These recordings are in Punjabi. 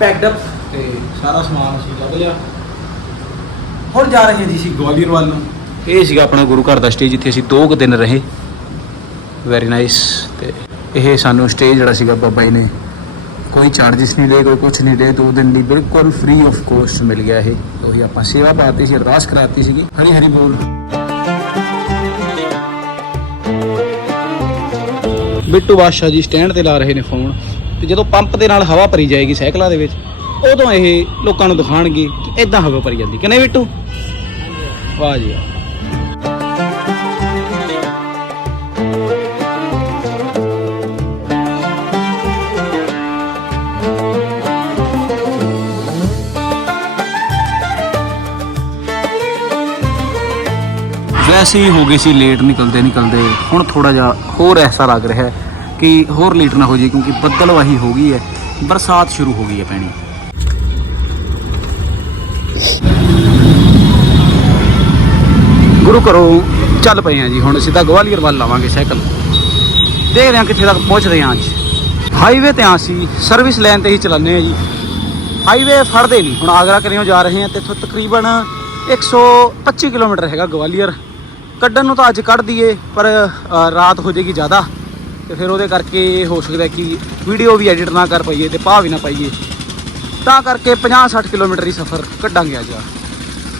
ਪੈਕਡ ਅਪ ਤੇ ਸਾਰਾ ਸਮਾਨ ਅਸੀਂ ਲੱਭ ਲਿਆ। ਹੁਣ ਜਾ ਰਹੇ ਹਾਂ ਜੀ ਅਸੀਂ ਗਵਾਲੀਅਰ ਵੱਲ ਨੂੰ। ਇਹ ਸੀਗਾ ਆਪਣਾ ਗੁਰੂ ਘਰ ਦਾ ਸਟੇ ਜਿੱਥੇ ਅਸੀਂ 2 ਕੁ ਦਿਨ ਰਹੇ। ਵੈਰੀ ਨਾਈਸ ਤੇ ਇਹ ਸਾਨੂੰ ਸਟੇ ਜਿਹੜਾ ਸੀਗਾ ਬਾਬਾ ਜੀ ਨੇ ਕੋਈ ਚਾਰजेस ਨਹੀਂ ਲਏ ਕੋਈ ਕੁਝ ਨਹੀਂ ਲਏ। ਦੋ ਦਿਨ ਲਈ ਬਿਲਕੁਲ ਫ੍ਰੀ ਆਫ ਕੋਸਟ ਮਿਲ ਗਿਆ ਇਹ। ਉਹੀ ਆਪਾਂ ਸੇਵਾ ਪਾਤੀ ਸੀ ਅਰਦਾਸ ਕਰਾਤੀ ਸੀਗੀ। ਹਰੀ ਹਰੀ ਬੋਲ। ਬਿੱਟੂ ਬਾਦਸ਼ਾਹ ਜੀ ਸਟੈਂਡ ਤੇ ਲਾ ਰਹੇ ਨੇ ਫੋਨ ਤੇ ਜਦੋਂ ਪੰਪ ਦੇ ਨਾਲ ਹਵਾ ਭਰੀ ਜਾਏਗੀ ਸਾਈਕਲਾਂ ਦੇ ਵਿੱਚ, ਉਦੋਂ ਇਹ ਲੋਕਾਂ ਨੂੰ ਦਿਖਾਣਗੇ ਕਿ ਇਦਾਂ ਹਵਾ ਭਰੀ ਜਾਂਦੀ। ਕਿ ਨਹੀਂ ਬਿੱਟੂ? ਵਾਹ ਜੀ ਵੈਸੇ ਹੀ ਹੋ ਗਈ ਸੀ ਲੇਟ ਨਿਕਲਦੇ ਨਿਕਲਦੇ ਹੁਣ ਥੋੜਾ ਜਿਹਾ ਹੋਰ ਐਸਾ ਲੱਗ ਰਿਹਾ ਹੈ। ਕਿ ਹੋਰ ਲੇਟ ਨਾ ਹੋ ਜਾਏ ਕਿਉਂਕਿ ਬੱਦਲਵਾਹੀ ਹੋ ਗਈ ਹੈ। ਬਰਸਾਤ ਸ਼ੁਰੂ ਹੋ ਗਈ ਹੈ ਪੈਣੀ ਗੁਰੂ ਘਰੋਂ ਚੱਲ ਪਏ ਹਾਂ ਜੀ, ਹੁਣ ਸਿੱਧਾ ਗਵਾਲੀਅਰ ਵੱਲ ਲਾਵਾਂਗੇ ਸਾਈਕਲ। ਦੇਖਦੇ ਹਾਂ ਕਿੱਥੇ ਤੱਕ ਪਹੁੰਚਦੇ ਹਾਂ ਅੱਜ। ਹਾਈਵੇ ਤੇ ਆ ਸੀ ਸਰਵਿਸ ਲਾਈਨ ਤੇ ਹੀ ਚਲਾਉਂਦੇ ਹਾਂ ਜੀ। ਹਾਈਵੇ ਫੜਦੇ ਨਹੀਂ, ਹੁਣ ਆਗਰਾ ਕਰਿਓ ਜਾ ਰਹੇ ਹਾਂ ਤੇ ਇੱਥੋਂ ਤਕਰੀਬਨ 125 ਕਿਲੋਮੀਟਰ ਹੈਗਾ ਗਵਾਲੀਅਰ। ਕੱਢਣ ਨੂੰ ਤਾਂ ਅੱਜ ਕੱਢ ਦਈਏ, ਪਰ ਰਾਤ ਹੋ ਜਾਏਗੀ ਜ਼ਿਆਦਾ। ਤੇ ਫਿਰ ਉਹਦੇ ਕਰਕੇ ਇਹ ਹੋ ਸਕਦਾ ਕਿ ਵੀਡੀਓ ਵੀ ਐਡਿਟ ਨਾ ਕਰ ਪਾਈਏ ਤੇ ਪਾ ਵੀ ਨਾ ਪਾਈਏ। ਤਾਂ ਕਰਕੇ 50-60 ਕਿਲੋਮੀਟਰ ਹੀ ਸਫ਼ਰ ਕੱਢਾਂਗੇ ਅੱਜ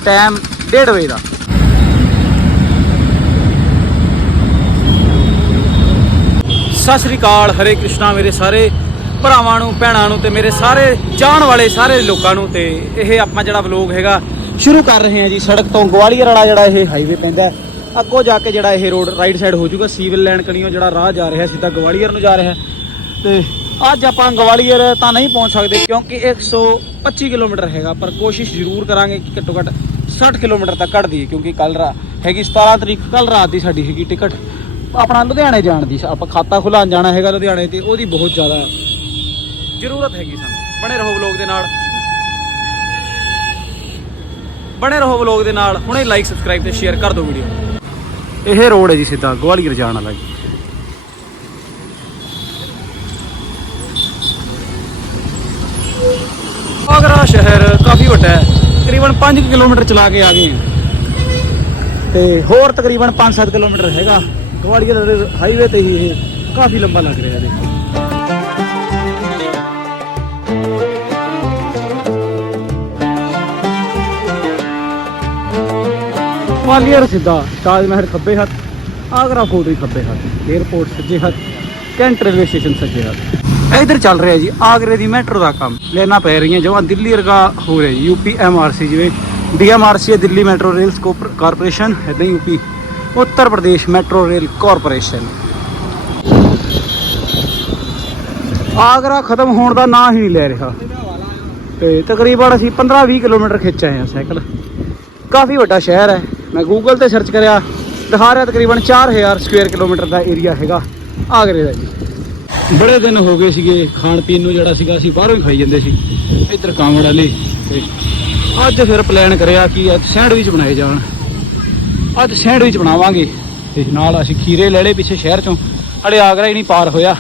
ਟਾਈਮ 1:30 ਵਜੇ ਦਾ। ਸਤਿ ਸ੍ਰੀ ਅਕਾਲ, ਹਰੇ ਕ੍ਰਿਸ਼ਨਾ ਮੇਰੇ ਸਾਰੇ ਭਰਾਵਾਂ ਨੂੰ, ਭੈਣਾਂ ਨੂੰ ਤੇ ਮੇਰੇ ਸਾਰੇ ਜਾਣ ਵਾਲੇ ਸਾਰੇ ਲੋਕਾਂ ਨੂੰ ਤੇ ਇਹ ਆਪਾਂ ਜਿਹੜਾ ਵਲੋਗ ਹੈਗਾ, ਸ਼ੁਰੂ ਕਰ ਰਹੇ ਹਾਂ ਜੀ। ਸੜਕ ਤੋਂ ਗਵਾਲੀਅਰ ਵਾਲਾ ਜਿਹੜਾ ਇਹ ਹਾਈਵੇ ਪੈਂਦਾ ਅੱਗੋਂ ਜਾ ਕੇ ਜਿਹੜਾ ਇਹ ਰੋਡ ਰਾਈਟ ਸਾਈਡ ਹੋ ਜਾਊਗਾ ਸਿਵਲ ਲਾਈਨ ਕਣੀਓ ਜਿਹੜਾ ਰਾਹ ਜਾ ਰਿਹਾ, ਸਿੱਧਾ ਗਵਾਲੀਅਰ ਨੂੰ ਜਾ ਰਿਹਾ। ਤੇ ਅੱਜ ਆਪਾਂ ਗਵਾਲੀਅਰ ਤਾਂ ਨਹੀਂ ਪਹੁੰਚ ਸਕਦੇ ਕਿਉਂਕਿ 125 ਕਿਲੋਮੀਟਰ ਹੈਗਾ, ਪਰ ਕੋਸ਼ਿਸ਼ ਜ਼ਰੂਰ ਕਰਾਂਗੇ ਕਿ ਘੱਟੋ ਘੱਟ 60 ਕਿਲੋਮੀਟਰ ਤੱਕ ਕੱਢ ਦਈਏ, ਕਿਉਂਕਿ ਕੱਲ ਰਾ ਹੈਗੀ 17 ਤਰੀਕ ਕੱਲ ਰਾਤ ਦੀ ਸਾਡੀ ਹੈਗੀ ਟਿਕਟ। ਆਪਣਾ ਲੁਧਿਆਣੇ ਜਾਣ ਦੀ, ਆਪਾਂ ਖਾਤਾ ਖੁਲਾਉਣ ਜਾਣਾ ਹੈਗਾ ਲੁਧਿਆਣੇ ਤੇ, ਉਹਦੀ ਬਹੁਤ ਜ਼ਿਆਦਾ ਜ਼ਰੂਰਤ ਹੈਗੀ ਸਾਨੂੰ। ਬਣੇ ਰਹੋ ਵਲੋਗ ਦੇ ਨਾਲ। ਬਣੇ ਰਹੋ ਵਲੋਗ ਦੇ ਨਾਲ, ਹੁਣੇ ਲਾਈਕ ਸਬਸਕ੍ਰਾਈਬ ਤੇ ਸ਼ੇਅਰ ਕਰ ਦਿਓ ਵੀਡੀਓ ਇਹ ਰੋਡ ਹੈ ਜੀ ਸਿੱਧਾ, ਗਵਾਲੀਅਰ ਜਾਣ ਵਾਲਾ ਜੀ। ਆਗਰਾ ਸ਼ਹਿਰ ਕਾਫੀ ਵੱਡਾ ਹੈ, ਤਕਰੀਬਨ 5 ਕਿਲੋਮੀਟਰ ਚਲਾ ਕੇ ਆ ਗਏ ਤੇ ਹੋਰ ਤਕਰੀਬਨ 5-7 ਕਿਲੋਮੀਟਰ ਹੈਗਾ, ਗਵਾਲੀਅਰ ਹਾਈਵੇ ਤੇ ਹੀ ਇਹ ਕਾਫੀ ਲੰਬਾ ਲੱਗ ਰਿਹਾ ਦੇਖੋ। ਗਵਾਲੀਅਰ ਸਿੱਧਾ ਤਾਜ ਮਹਿਲ ਖੱਬੇ ਹੱਥ, ਆਗਰਾ ਫੋਰਟ ਵੀ ਖੱਬੇ ਹੱਥ 에어ਪੋਰਟ ਸੱਜੇ ਹੱਥ, ਕੈਂਟ ਰੇਲਵੇ ਸਟੇਸ਼ਨ ਸੱਜੇ ਹੱਥ। ਇਧਰ ਚੱਲ ਰਿਹਾ ਜੀ, ਆਗਰੇ ਦੀ ਮੈਟਰੋ ਦਾ ਕੰਮ। ਲੈਣਾ ਪੈ ਰਹੀਆਂ, ਜਮਾਂ ਦਿੱਲੀ ਵਰਗਾ ਹੋ ਰਿਹਾ ਜੀ ਯੂਪੀ ਐਮਆਰਸੀ ਜਿਵੇਂ ਡੀਐਮਆਰਸੀ ਹੈ, ਦਿੱਲੀ ਮੈਟਰੋ ਰੇਲਸ ਕਾਰਪੋਰੇਸ਼ਨ, ਇਦਾਂ ਹੀ UP Uttar Pradesh metro rail corporation. Agra ਖਤਮ ਹੋਣ ਦਾ ਨਾਂ ਹੀ ਨਹੀਂ ਲੈ ਰਿਹਾ। ਤੇ ਤਕਰੀਬਨ ਅਸੀਂ 15-20 ਕਿਲੋਮੀਟਰ ਖਿੱਚ ਆਏ ਹਾਂ ਸਾਈਕਲ। ਕਾਫੀ ਵੱਡਾ ਸ਼ਹਿਰ ਹੈ। ਮੈਂ ਗੂਗਲ ਤੇ ਸਰਚ ਕਰਿਆ, ਦਿਖਾ ਰਿਹਾ ਤਕਰੀਬਨ 4000 ਸਕੁਅਰ ਕਿਲੋਮੀਟਰ ਦਾ ਏਰੀਆ ਹੈਗਾ। ਆਗਰੇ ਦਾ ਜੀ। ਬੜੇ ਦਿਨ ਹੋ ਗਏ ਸੀਗੇ, ਖਾਣ ਪੀਣ ਨੂੰ ਜਿਹੜਾ ਸੀਗਾ, ਅਸੀਂ ਬਾਹਰੋਂ ਹੀ ਖਾਈ ਜਾਂਦੇ ਸੀ। ਇੱਧਰ ਕਾਂਗੜ ਵਾਲੇ ਤੇ ਅੱਜ ਫਿਰ ਪਲਾਨ ਕਰਿਆ ਕਿ ਅੱਜ ਸੈਂਡਵਿਚ ਬਣਾਏ ਜਾਣ। ਅੱਜ ਸੈਂਡਵਿਚ ਬਣਾਵਾਂਗੇ ਤੇ ਨਾਲ ਅਸੀਂ ਖੀਰੇ ਲੈ ਲਏ ਪਿੱਛੇ ਸ਼ਹਿਰ ਚੋਂ। ਅੜੇ ਆਗਰਾ ਹੀ ਨਹੀਂ ਪਾਰ ਹੋਇਆ।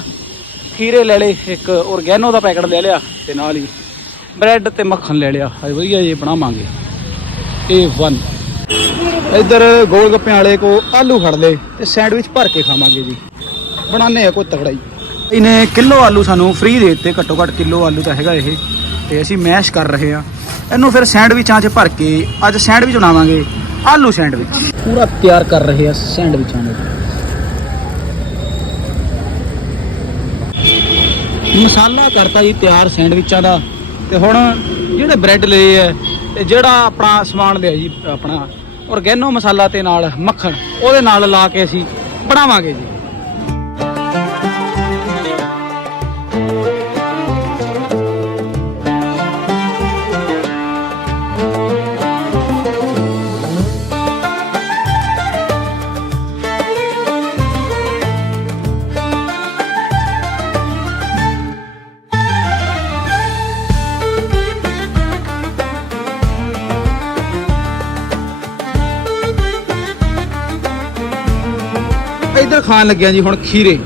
ਖੀਰੇ ਲੈ ਲਏ, ਇੱਕ ਔਰਗੈਨੋ ਦਾ ਪੈਕਟ ਲੈ ਲਿਆ ਤੇ ਨਾਲ ਹੀ ਬ੍ਰੈਡ ਤੇ ਮੱਖਣ ਲੈ ਲਿਆ। ਅੱਜ ਵਧੀਆ ਜੇ ਬਣਾਵਾਂਗੇ। A1 ਇੱਧਰ ਗੋਲ ਗੱਪਿਆਂ ਵਾਲੇ ਕੋ ਆਲੂ ਫੜ ਲਏ ਤੇ ਸੈਂਡਵਿਚ ਭਰ ਕੇ ਖਾਵਾਂਗੇ ਜੀ। ਬਣਾਉਂਦੇ ਆ ਕੋਈ ਤਗੜਾ ਹੀ ਇਹਨੇ ਕਿਲੋ ਆਲੂ ਸਾਨੂੰ ਫ੍ਰੀ ਦੇ ਦਿੱਤੇ, ਘੱਟੋ ਘੱਟ ਕਿਲੋ ਆਲੂ ਤਾਂ ਹੈਗਾ ਇਹ। ਤੇ ਅਸੀਂ ਮੈਸ਼ ਕਰ ਰਹੇ ਆ ਇਹਨੂੰ ਫਿਰ ਸੈਂਡਵਿਚਾਂ 'ਚ ਭਰ ਕੇ ਅੱਜ ਸੈਂਡਵਿਚ ਬਣਾਵਾਂਗੇ, ਆਲੂ ਸੈਂਡਵਿਚ। ਪੂਰਾ ਤਿਆਰ ਕਰ ਰਹੇ ਆ ਸੈਂਡਵਿਚਾਂ ਨੂੰ। ਮਸਾਲਾ ਕਰਤਾ ਜੀ ਤਿਆਰ ਸੈਂਡਵਿਚਾਂ ਦਾ। ਤੇ ਹੁਣ ਜਿਹੜੇ ਬ੍ਰੈਡ ਲਏ ਐ ਤੇ ਜਿਹੜਾ ਆਪਣਾ ਸਮਾਨ ਲਿਆ ਜੀ, ਆਪਣਾ ਔਰਗੈਨੋ ਮਸਾਲਾ ਤੇ ਨਾਲ ਮੱਖਣ ਉਹਦੇ ਨਾਲ ਲਾ ਕੇ ਅਸੀਂ ਬਣਾਵਾਂਗੇ ਜੀ। ਖਾਣ ਲੱਗਿਆ ਜੀ ਹੁਣ ਖੀਰੇ।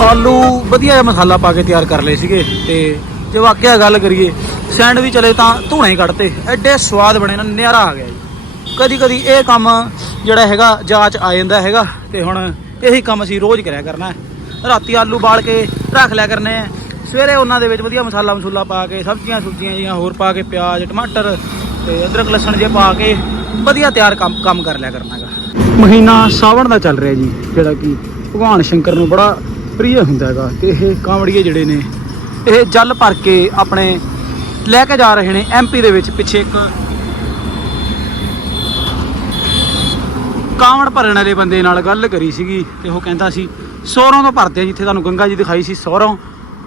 ਆਲੂ ਵਧੀਆ ਜਿਹਾ ਮਸਾਲਾ ਪਾ ਕੇ ਤਿਆਰ ਕਰ ਲਏ ਸੀਗੇ ਤੇ ਜੇ ਵਾਕਿਆ ਗੱਲ ਕਰੀਏ, ਸੈਂਡਵਿਚ ਚਲੇ ਤਾਂ ਧੂਣੇ ਹੀ ਕੱਢਤੇ, ਐਡੇ ਸਵਾਦ ਬਣੇ ਨਾ ਨਿਆਰਾ ਆ ਗਿਆ ਜੀ। ਕਦੀ ਕਦੀ ਇਹ ਕੰਮ ਜਿਹੜਾ ਹੈਗਾ, ਜਾਂਚ ਆ ਜਾਂਦਾ ਹੈਗਾ, ਤੇ ਹੁਣ ਇਹੀ ਕੰਮ ਅਸੀਂ ਰੋਜ਼ ਕਰਿਆ ਕਰਨਾ ਹੈ। ਰਾਤੀ ਆਲੂ ਬਾਲ ਕੇ ਰੱਖ ਲਿਆ ਕਰਨੇ ਆ। ਸਵੇਰੇ ਉਹਨਾਂ ਦੇ ਵਿੱਚ ਵਧੀਆ ਮਸਾਲਾ ਮਸੂਲਾ ਪਾ ਕੇ, ਸਬਜ਼ੀਆਂ ਸੁਬਜ਼ੀਆਂ ਜੀਆਂ ਹੋਰ ਪਾ ਕੇ, ਪਿਆਜ਼, ਟਮਾਟਰ ਤੇ ਅਦਰਕ, ਲਸਣ ਜੇ ਪਾ ਕੇ ਵਧੀਆ ਤਿਆਰ ਕੰਮ ਕੰਮ ਕਰ ਲਿਆ ਕਰਨਾਗਾ ਮਹੀਨਾ ਸਾਵਣ ਦਾ ਚੱਲ ਰਿਹਾ ਜੀ, ਜਿਹੜਾ ਕਿ ਭਗਵਾਨ ਸ਼ੰਕਰ ਨੂੰ ਬੜਾ ਪ੍ਰਿਯ ਹੁੰਦਾ ਹੈਗਾ ਤੇ ਇਹ ਕਾਂਵੜੀਏ ਜਿਹੜੇ ਨੇ, ਇਹ ਜਲ ਭਰ ਕੇ ਆਪਣੇ ਲੈ ਕੇ ਜਾ ਰਹੇ ਨੇ ਐਮਪੀ ਦੇ ਵਿੱਚ ਪਿੱਛੇ ਇੱਕ ਕਾਂਵੜ ਭਰਨ ਵਾਲੇ ਬੰਦੇ ਨਾਲ ਗੱਲ ਕਰੀ ਸੀਗੀ ਤੇ ਉਹ ਕਹਿੰਦਾ ਸੀ ਸੋਹਰੋਂ ਤੋਂ ਭਰਦੇ ਆ ਜਿੱਥੇ ਤੁਹਾਨੂੰ ਗੰਗਾ ਜੀ ਦਿਖਾਈ ਸੀ ਸੋਹਰੋਂ